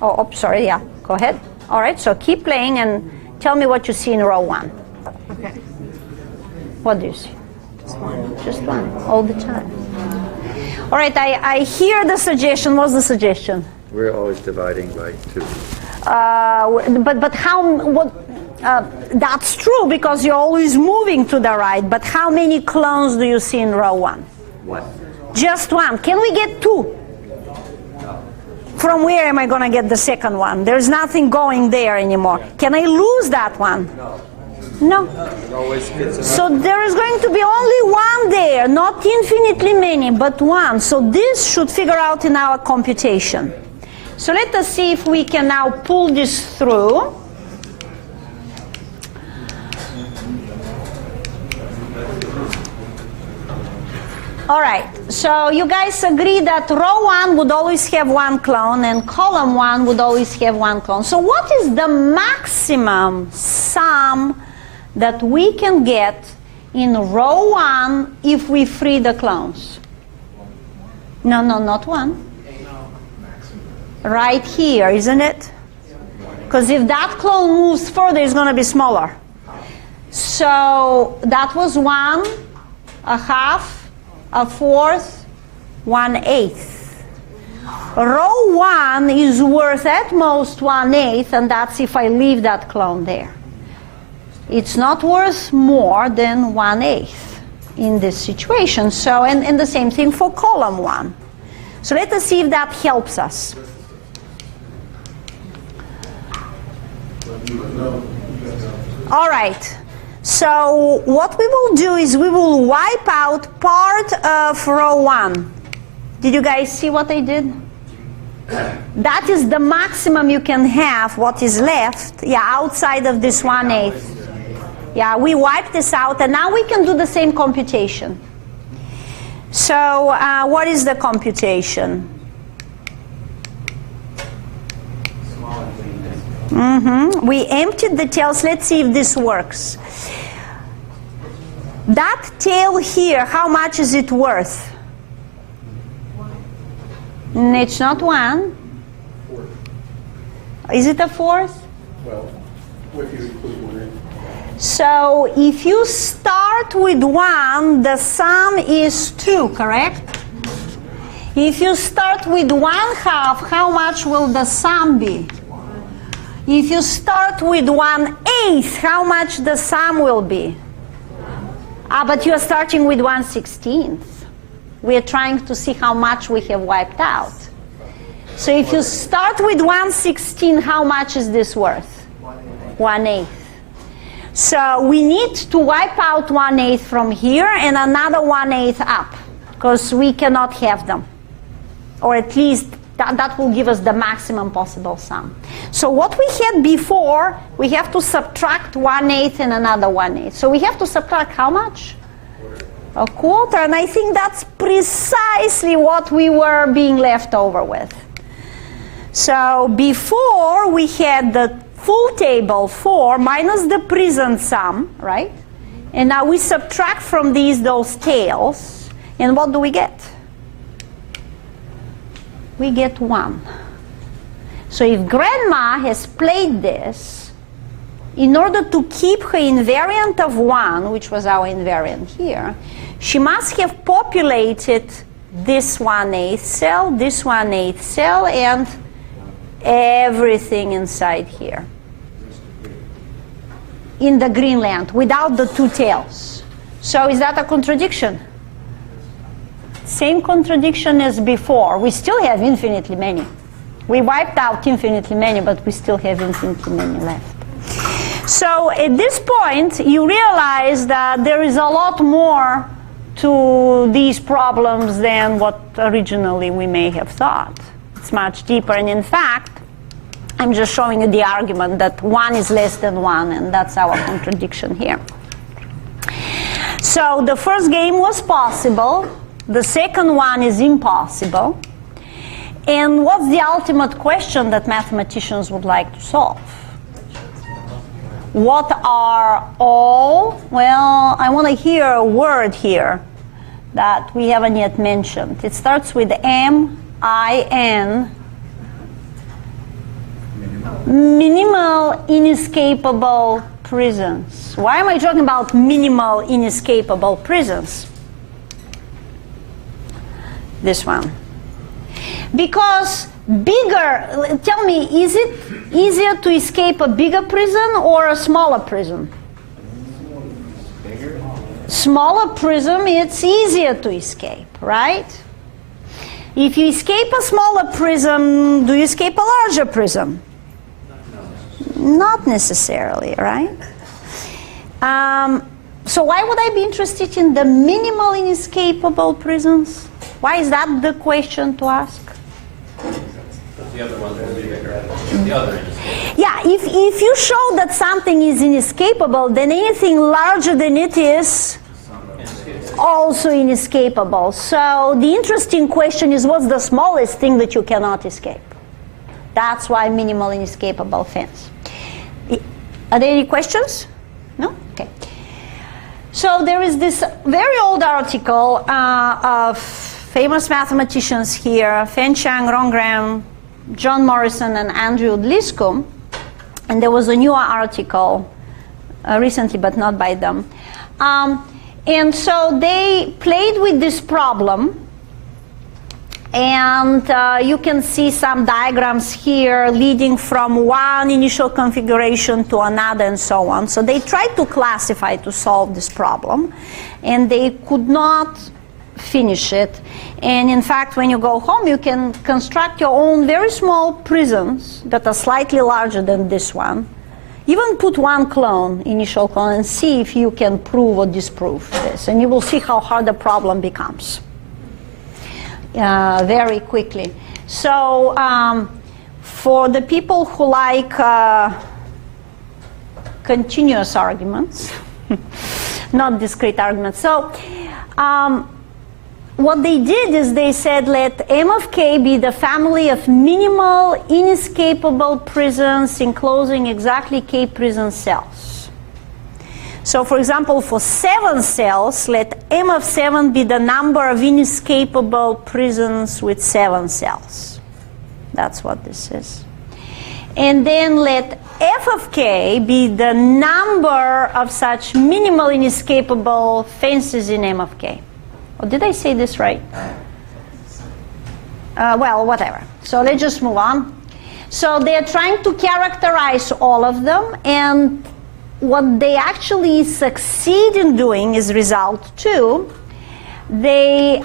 Oh, sorry, yeah, go ahead. All right, so keep playing and tell me what you see in row 1. Okay. What do you see? Just 1. Just 1, all the time. All right, I hear the suggestion. What's the suggestion? We're always dividing by 2. But how? That's true because you're always moving to the right. But how many clones do you see in row 1? 1. Just 1. Can we get 2? From where am I going to get the second one? There's nothing going there anymore. Can I lose that one? No. So there is going to be only 1 there, not infinitely many, but 1. So this should figure out in our computation. So let us see if we can now pull this through. All right, so you guys agree that row 1 would always have 1 clone and column 1 would always have 1 clone. So what is the maximum sum that we can get in row 1 if we free the clones? No, not 1. Right here, isn't it? Because if that clone moves further, it's going to be smaller. So that was 1, a half, a fourth, 1/8. Row 1 is worth at most 1/8, and that's if I leave that clone there. It's not worth more than 1/8 in this situation. So, and the same thing for column 1. So let us see if that helps us. All right. So what we will do is we will wipe out part of row 1. Did you guys see what I did? That is the maximum you can have, what is left, outside of this 1/8. Yeah, we wiped this out, and now we can do the same computation. So what is the computation? We emptied the tails. Let's see if this works. That tail here, how much is it worth? It's not 1. Is it a fourth? Well, if you include 1 in. So if you start with 1, the sum is 2, correct? If you start with 1/2, how much will the sum be? If you start with 1/8, how much the sum will be? But you're starting with 1/16. We're trying to see how much we have wiped out. So if you start with 1/16, how much is this worth? 1/8. So we need to wipe out 1/8 from here and another 1/8 up, because we cannot have them. Or at least that will give us the maximum possible sum. So what we had before, we have to subtract 1/8 and another 1/8. So we have to subtract how much? A quarter. And I think that's precisely what we were being left over with. So before we had the full table 4 minus the present sum, right? And now we subtract from those tails. And what do we get? We get 1. So if grandma has played this, in order to keep her invariant of 1, which was our invariant here, she must have populated this 1/8 cell, this 1/8 cell, and everything inside here in the green land without the 2 tails. So is that a contradiction? Same contradiction as before. We still have infinitely many. We wiped out infinitely many, but we still have infinitely many left. So at this point, you realize that there is a lot more to these problems than what originally we may have thought. It's much deeper, and in fact, I'm just showing you the argument that 1 is less than 1, and that's our contradiction here. So the first game was possible, the second one is impossible, and what's the ultimate question that mathematicians would like to solve? What are all? Well, I want to hear a word here that we haven't yet mentioned. It starts with M-I-N. Minimal inescapable prisons. Why am I talking about minimal inescapable prisons? This one. Because bigger, tell me, is it easier to escape a bigger prison or a smaller prison? Smaller prison, it's easier to escape, right? If you escape a smaller prison, do you escape a larger prison? Not necessarily, right? So why would I be interested in the minimal inescapable prisons? Why is that the question to ask? The other ones will be bigger. The other inescapable. Yeah, if you show that something is inescapable, then anything larger than it is also inescapable. So the interesting question is, what's the smallest thing that you cannot escape? That's why minimal inescapable fence. Are there any questions? No? Okay. So there is this very old article of famous mathematicians here, Fen Chang, Ron Graham, John Morrison, and Andrew Liscombe. And there was a newer article recently, but not by them. And so they played with this problem. And you can see some diagrams here leading from one initial configuration to another and so on. So they tried to classify to solve this problem, and they could not finish it. And in fact, when you go home, you can construct your own very small prisons that are slightly larger than this one. Even put one clone, initial clone, and see if you can prove or disprove this. And you will see how hard the problem becomes. Very quickly. So for the people who like continuous arguments, not discrete arguments. So what they did is they said, let M of k be the family of minimal inescapable prisons enclosing exactly k prison cells. So for example, for 7 cells, let M of 7 be the number of inescapable prisons with 7 cells. That's what this is. And then let F of k be the number of such minimal inescapable fences in M of k. Or did I say this right? Well, whatever. So let's just move on. So they're trying to characterize all of them, and what they actually succeed in doing is result 2. They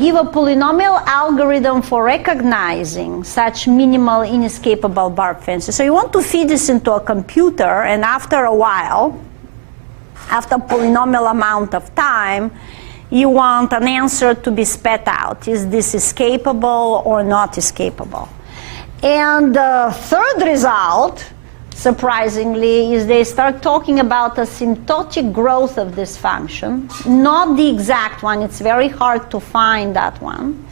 give a polynomial algorithm for recognizing such minimal inescapable barbed fences. So you want to feed this into a computer, and after a while, after a polynomial amount of time, you want an answer to be spat out. Is this escapable or not escapable? And the third result, surprisingly, is they start talking about asymptotic growth of this function. Not the exact one. It's very hard to find that one.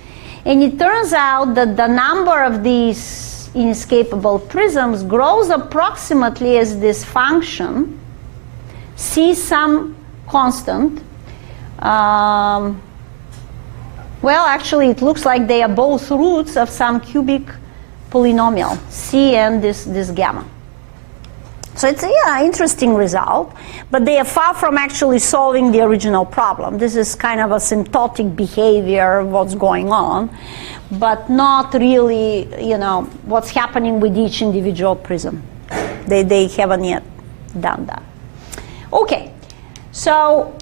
And it turns out that the number of these inescapable prisms grows approximately as this function sees some constant. Well, actually, it looks like they are both roots of some cubic polynomial, C and this gamma. So it's an interesting result, but they are far from actually solving the original problem. This is kind of asymptotic behavior of what's going on, but not really, what's happening with each individual prism. They haven't yet done that. Okay, so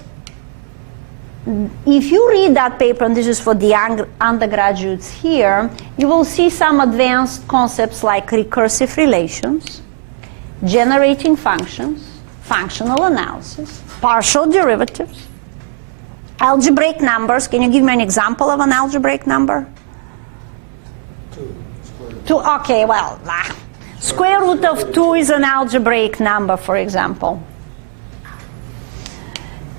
if you read that paper, and this is for the undergraduates here, you will see some advanced concepts like recursive relations, generating functions, functional analysis, partial derivatives, algebraic numbers. Can you give me an example of an algebraic number? 2. Okay, well, square root of 2 is an algebraic number, for example.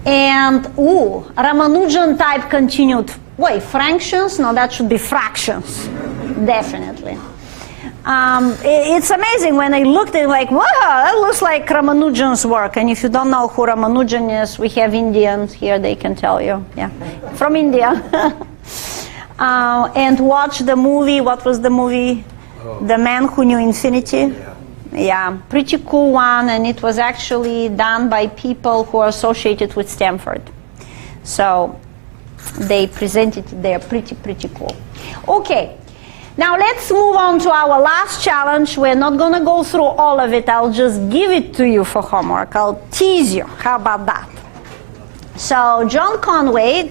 And, Ramanujan type continued. Wait, fractions? No, that should be fractions. Definitely. It's amazing when I looked at it, like, wow, that looks like Ramanujan's work. And if you don't know who Ramanujan is, we have Indians here, they can tell you. Yeah, from India. And watch the movie. What was the movie? The Man Who Knew Infinity. Yeah, pretty cool one, and it was actually done by people who are associated with Stanford. So they presented it there, pretty cool. Okay, now let's move on to our last challenge. We're not going to go through all of it. I'll just give it to you for homework. I'll tease you. How about that? So John Conway,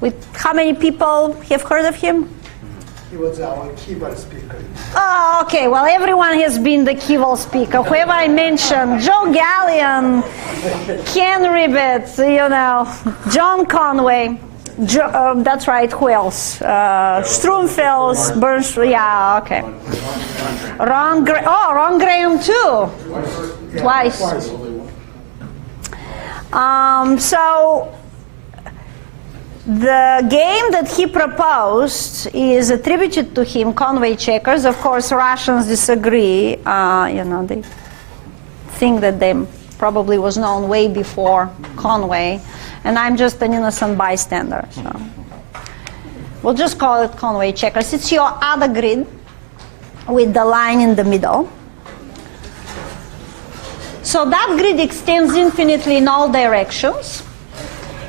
with how many people have heard of him? He was our Kieval speaker. Oh, okay. Well, everyone has been the Kieval speaker. Whoever I mentioned, Joe Gallion, Ken Ribbett, John Conway. That's right. Who else? Strumfels, Bernstein. Yeah, okay. Ron Graham too. Twice. So the game that he proposed is attributed to him, Conway checkers. Of course, Russians disagree. They think that they probably was known way before Conway, and I'm just an innocent bystander. So we'll just call it Conway checkers. It's your other grid with the line in the middle. So that grid extends infinitely in all directions.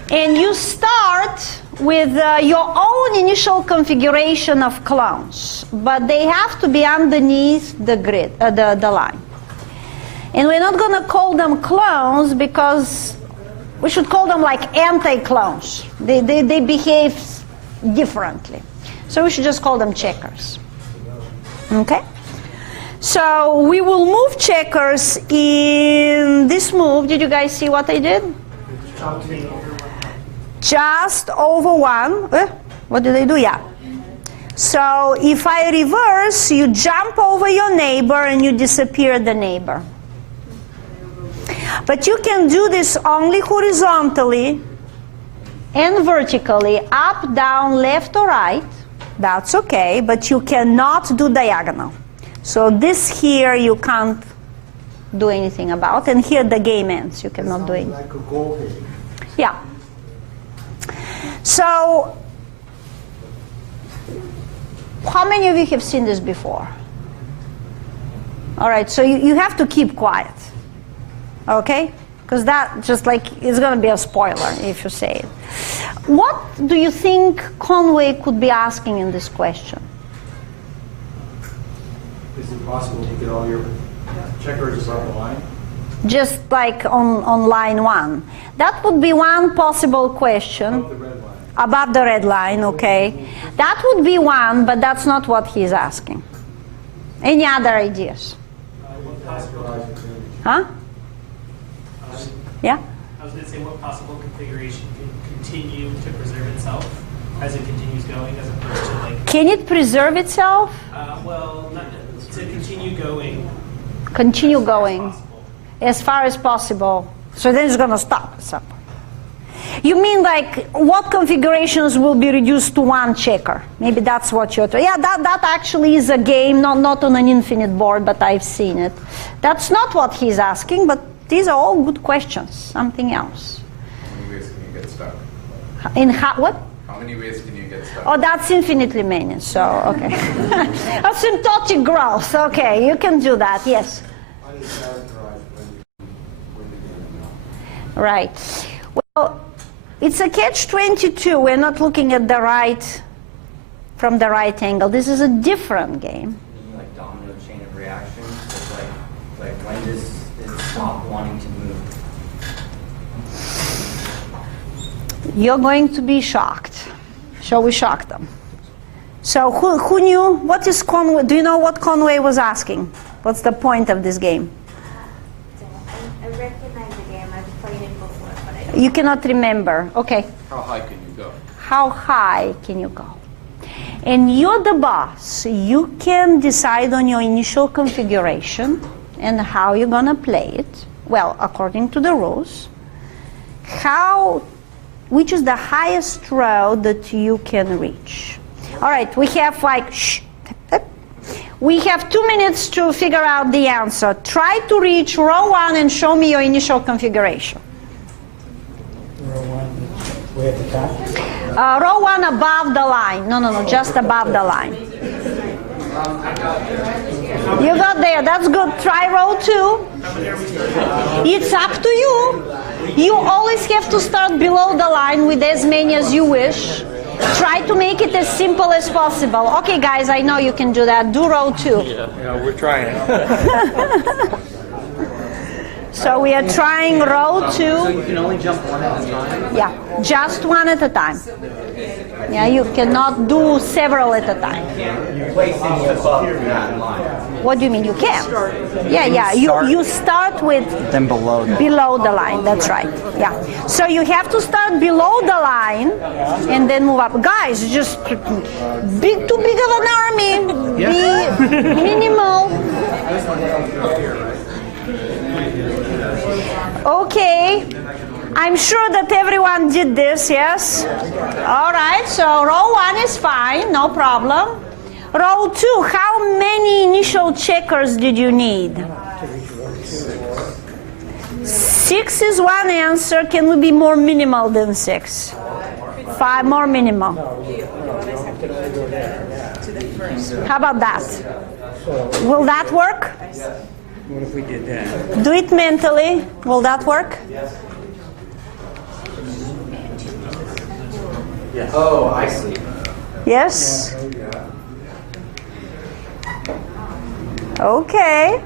And you start with your own initial configuration of clones, but they have to be underneath the grid, the line. And we're not going to call them clones because we should call them like anti-clones. They behave differently. So we should just call them checkers. Okay? So we will move checkers in this move. Did you guys see what I did? Just over 1. What did I do? Yeah. So if I reverse, you jump over your neighbor and you disappear the neighbor. But you can do this only horizontally and vertically, up, down, left, or right. That's okay, but you cannot do diagonal. So this here you can't do anything about, and here the game ends. You cannot do anything. Like a goal game. Yeah. So, how many of you have seen this before? All right, so you have to keep quiet, okay? Because that just it's going to be a spoiler if you say it. What do you think Conway could be asking in this question? Is it possible to get all your checkers above the line? Just like on line 1. That would be one possible question. Above the red line. Above the red line, okay. That would be one, but that's not what he's asking. Any other ideas? Huh? Yeah? I was going to say, what possible configuration can continue to preserve itself as it continues going, as opposed to Can it preserve itself? Well, not to continue going. Continue going. As far as possible. So then it's going to stop at some point. You mean what configurations will be reduced to one checker? Maybe that's what you're talking. Yeah, that actually is a game, not on an infinite board, but I've seen it. That's not what he's asking, but these are all good questions. Something else. How many ways can you get stuck? What? How many ways can you get stuck? Oh, that's infinitely many, so, okay. Asymptotic growth, okay, you can do that, yes. Right. Well, it's a catch-22. We're not looking at the right from the right angle. This is a different game. Like domino chain of reaction. It's like when does it stop wanting to move? You're going to be shocked. Shall we shock them? So who knew? What is Conway? Do you know what Conway was asking? What's the point of this game? You cannot remember. Okay. How high can you go? How high can you go? And you're the boss. You can decide on your initial configuration and how you're going to play it. Well, according to the rules. Which is the highest row that you can reach. All right, we have we have 2 minutes to figure out the answer. Try to reach row 1 and show me your initial configuration. Row 1, way at the top? Row 1 above the line. No, just above the line. You got there, that's good. Try row 2. It's up to you. You always have to start below the line with as many as you wish. Try to make it as simple as possible. Okay, guys, I know you can do that. Do row 2. Yeah, we're trying. So we are trying row 2. So you can only jump one at a time? Yeah, just one at a time. Yeah, you cannot do several at a time. You place any above that line. What do you mean? You can. Yeah. You start with Then below the line. That's right. Yeah. So you have to start below the line and then move up. Guys, just too big of an army. Be minimal. Okay. I'm sure that everyone did this, yes? All right, so row 1 is fine, no problem. Row 2, how many initial checkers did you need? 6 is one answer. Can we be more minimal than 6? 5 more minimal. How about that? Will that work? What if we did that? Do it mentally. Will that work? Oh, I see. Yes? Okay.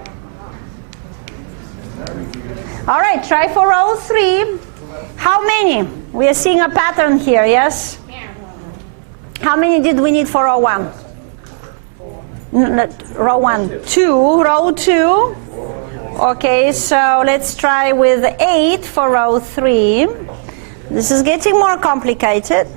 All right, try for row 3. How many? We are seeing a pattern here, yes? How many did we need for row 1? Row 1, 2. Row 2. Okay, so let's try with 8 for row 3. This is getting more complicated.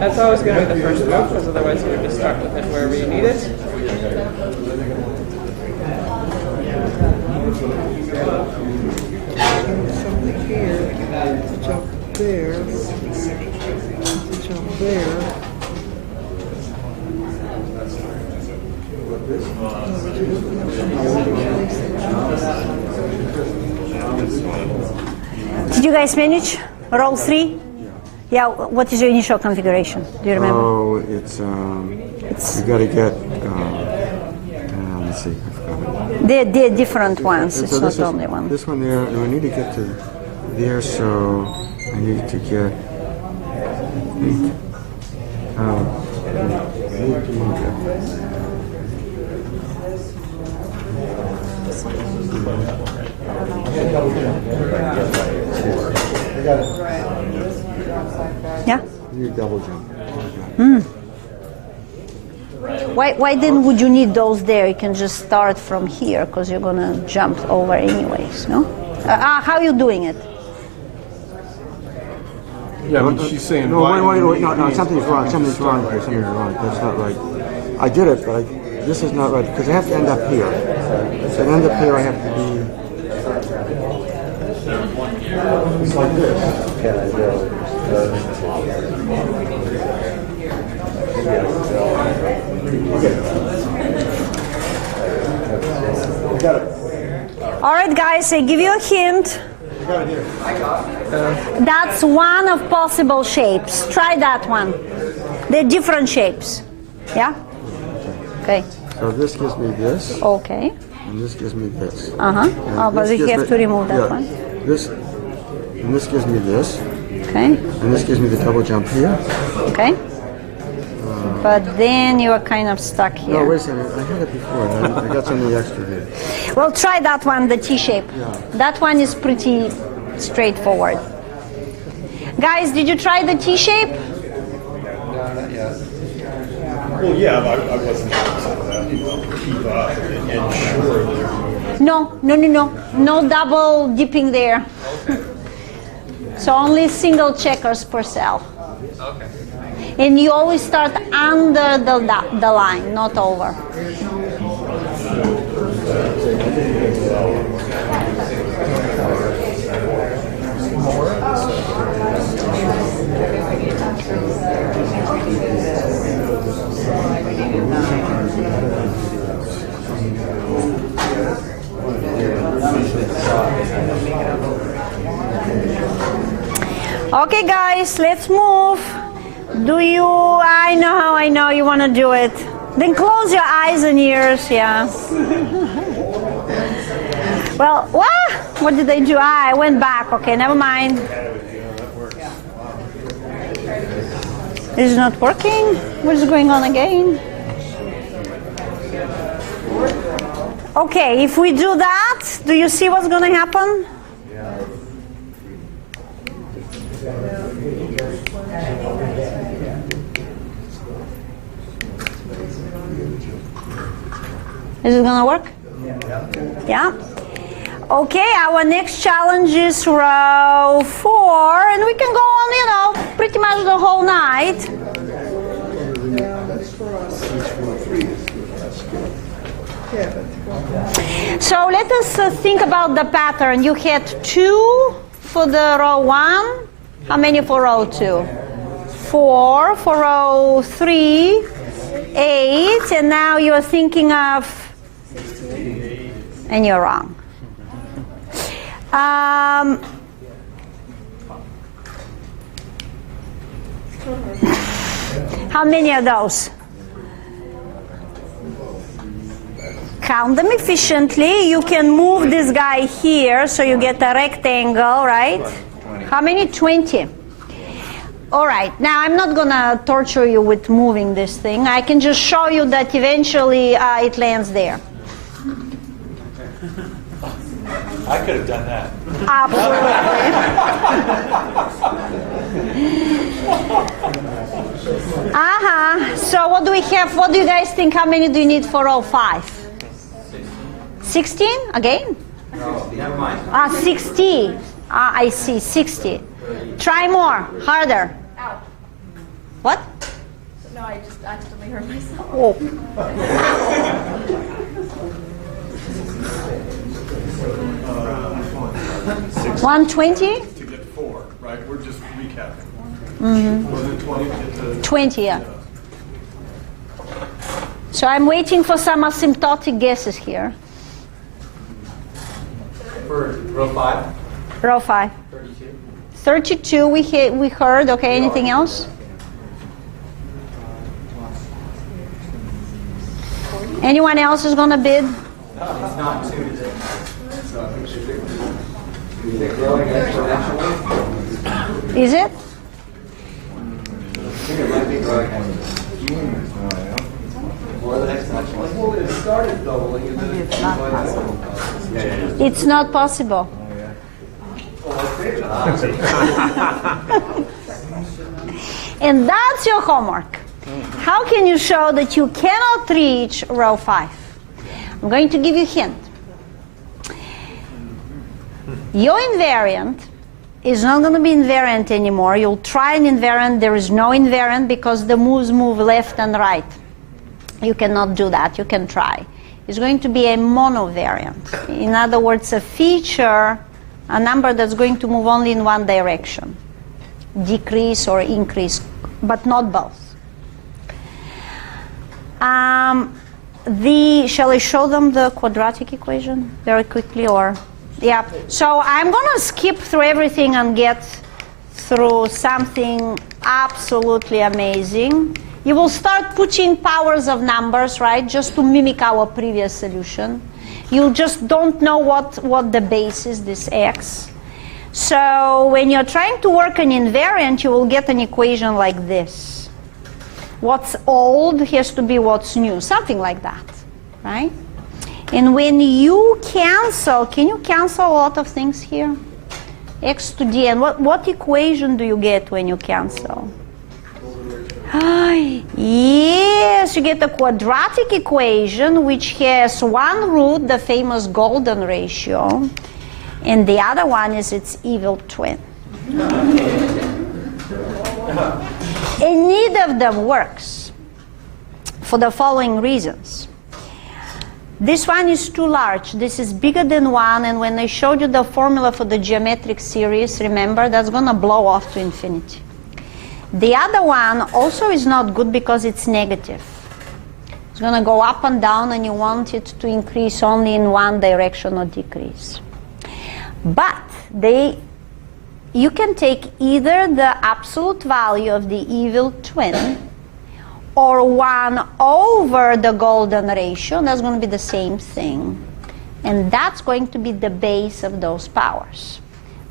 That's always going to be the first move, because otherwise you would be stuck with it wherever you need it. Something here to jump there, to jump there. Did you guys manage row 3? Yeah. What is your initial configuration? Do you remember? Oh, it's you got to get. Let's see. They're different ones. It's not only one. This one there. No, I need to get to there, so I need to get. Yeah. You double jump. Why then would you need those there? You can just start from here because you're gonna jump over anyways, no? How are you doing it? Yeah, but she's saying. No, wait, no, something's wrong. Something's wrong here. Something's wrong. That's not right. I did it, but this is not right because I have to end up here. So to end up here, I have to be. It's like this. All right, guys, I give you a hint. That's one of possible shapes. Try that one. They're different shapes. Yeah? Okay. So this gives me this. Okay. And this gives me this. Oh, but we have to remove that one. And this gives me this. Okay. And this gives me the double jump here. Okay. But then you are kind of stuck here. No, wait a second. I had it before. I got something extra here. Well, try that one, the T shape. Yeah. That one is pretty straightforward. Guys, did you try the T-shape? Well, yeah, but I wasn't keep up and ensure that. No double dipping there. So only single checkers per cell. Okay. And you always start under the line, not over. Okay, guys, let's move. I know you want to do it. Then close your eyes and ears, yeah. Well, what did I do? I went back. Okay, never mind. This is not working. What is going on again? Okay, if we do that, do you see what's going to happen? Is it going to work? Yeah? Okay, our next challenge is row 4, and we can go on, pretty much the whole night. So let us think about the pattern. You had 2 for the row 1. How many for row 2? 4 for row 3. 8, and now you're thinking of, and you're wrong. How many are those? Count them efficiently. You can move this guy here so you get a rectangle, right? 20. How many? 20. All right, now I'm not going to torture you with moving this thing. I can just show you that eventually it lands there. I could have done that. Absolutely. So what do we have? What do you guys think? How many do you need for row 5? 16? Again? No, never mind. 60. I see, 60. Try more, harder. Ow. What? No, I just accidentally hurt myself. Oh. 120? To get 4, right? We're just recapping. Mm-hmm. Was it 20 to get to 20, yeah. So I'm waiting for some asymptotic guesses here. For row 5? Row 5. 32 we heard. Okay, anything else? Anyone else is going to bid? It's not 2, is it? Is it? It's not possible. And that's your homework. How can you show that you cannot reach row 5? I'm going to give you a hint. Your invariant is not going to be invariant anymore. You'll try an invariant. There is no invariant because the moves move left and right. You cannot do that. You can try. It's going to be a monovariant. In other words, a feature, a number that's going to move only in one direction. Decrease or increase, but not both. Shall I show them the quadratic equation very quickly, or? Yeah. So I'm going to skip through everything and get through something absolutely amazing. You will start putting powers of numbers, right, just to mimic our previous solution. You just don't know what the base is, this x. So when you're trying to work an invariant, you will get an equation like this. What's old has to be what's new, something like that, right? And when you cancel, can you cancel a lot of things here? x to d. And what equation do you get when you cancel? Yes, you get a quadratic equation which has one root, the famous golden ratio, and the other one is its evil twin. And neither of them works for the following reasons. This one is too large. This is bigger than 1, and when I showed you the formula for the geometric series, remember, that's going to blow off to infinity. The other one also is not good because it's negative. It's going to go up and down, and you want it to increase only in one direction or decrease. But you can take either the absolute value of the evil twin or 1 over the golden ratio, and that's going to be the same thing. And that's going to be the base of those powers.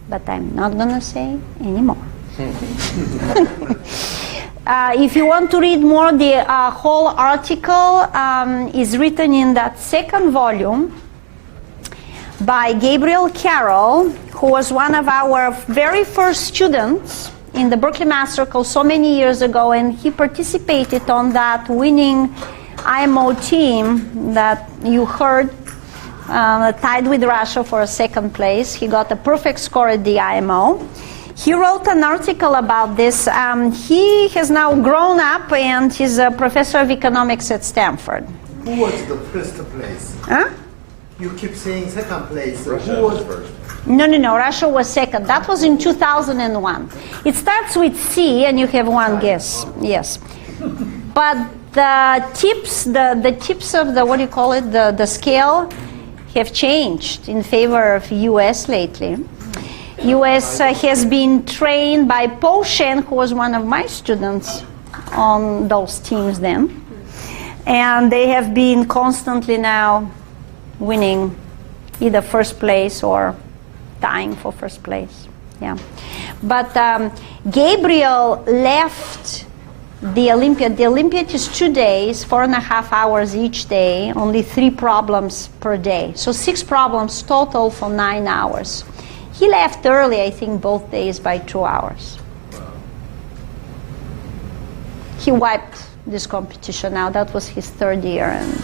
But I'm not going to say anymore. If you want to read more, the whole article is written in that second volume by Gabriel Carroll, who was one of our very first students in the Berkeley Math Circle so many years ago, and he participated on that winning IMO team that you heard, tied with Russia for a second place. He got a perfect score at the IMO. He wrote an article about this. He has now grown up and he's a professor of economics at Stanford. Who was the first place? Huh? You keep saying second place. Russia was first. No, Russia was second. That was in 2001. It starts with C, and you have one guess. Yes. But the tips of the, what do you call it, the scale have changed in favor of U.S. lately. U.S. has been trained by Po Shen, who was one of my students on those teams then. And they have been constantly now winning either first place or dying for first place. Yeah. But Gabriel left the Olympiad. The Olympiad is 2 days, 4.5 hours each day, only 3 problems per day. So 6 problems total for 9 hours. He left early, I think, both days by 2 hours. He wiped this competition out. That was his 3rd year, and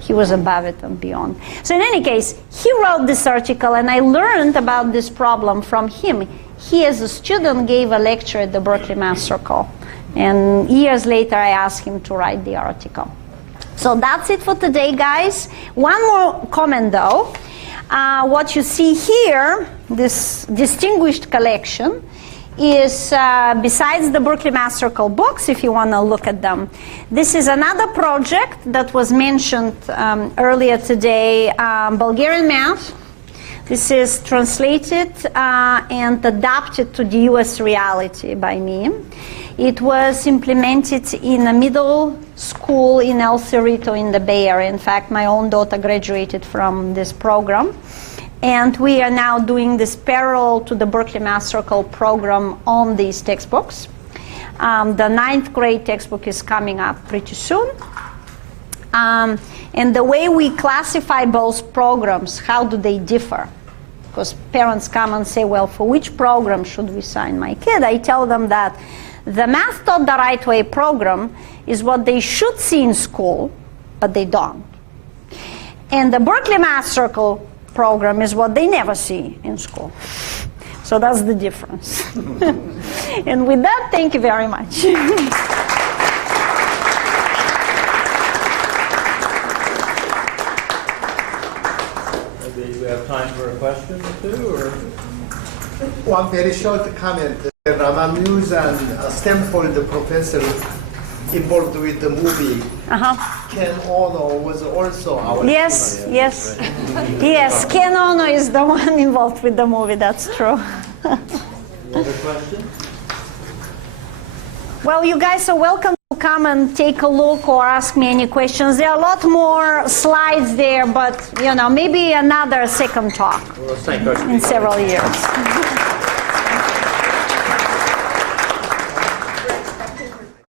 he was above it and beyond. So in any case, he wrote this article, and I learned about this problem from him. He, as a student, gave a lecture at the Berkeley Math Circle. And years later, I asked him to write the article. So that's it for today, guys. One more comment, though. What you see here, this distinguished collection, is besides the Berkeley Math Circle books, if you want to look at them, this is another project that was mentioned earlier today, Bulgarian math. This is translated and adapted to the US reality by me. It was implemented in a middle school in El Cerrito in the Bay Area. In fact, my own daughter graduated from this program. And we are now doing this parallel to the Berkeley Math Circle program on these textbooks. The 9th grade textbook is coming up pretty soon. And the way we classify both programs, how do they differ? Because parents come and say, well, for which program should we sign my kid? I tell them that the Math Taught the Right Way program is what they should see in school, but they don't. And the Berkeley Math Circle program is what they never see in school. So that's the difference. And with that, thank you very much. Do we have time for a question or two? Or? One very short comment. I'm amused and Stanford professor involved with the movie. Ken Ono was also our Yes, yes. Yes, Ken Ono is the one involved with the movie, that's true. Other questions? Well, you guys are welcome to come and take a look or ask me any questions. There are a lot more slides there, but maybe another second talk Well, let's thank our in several years.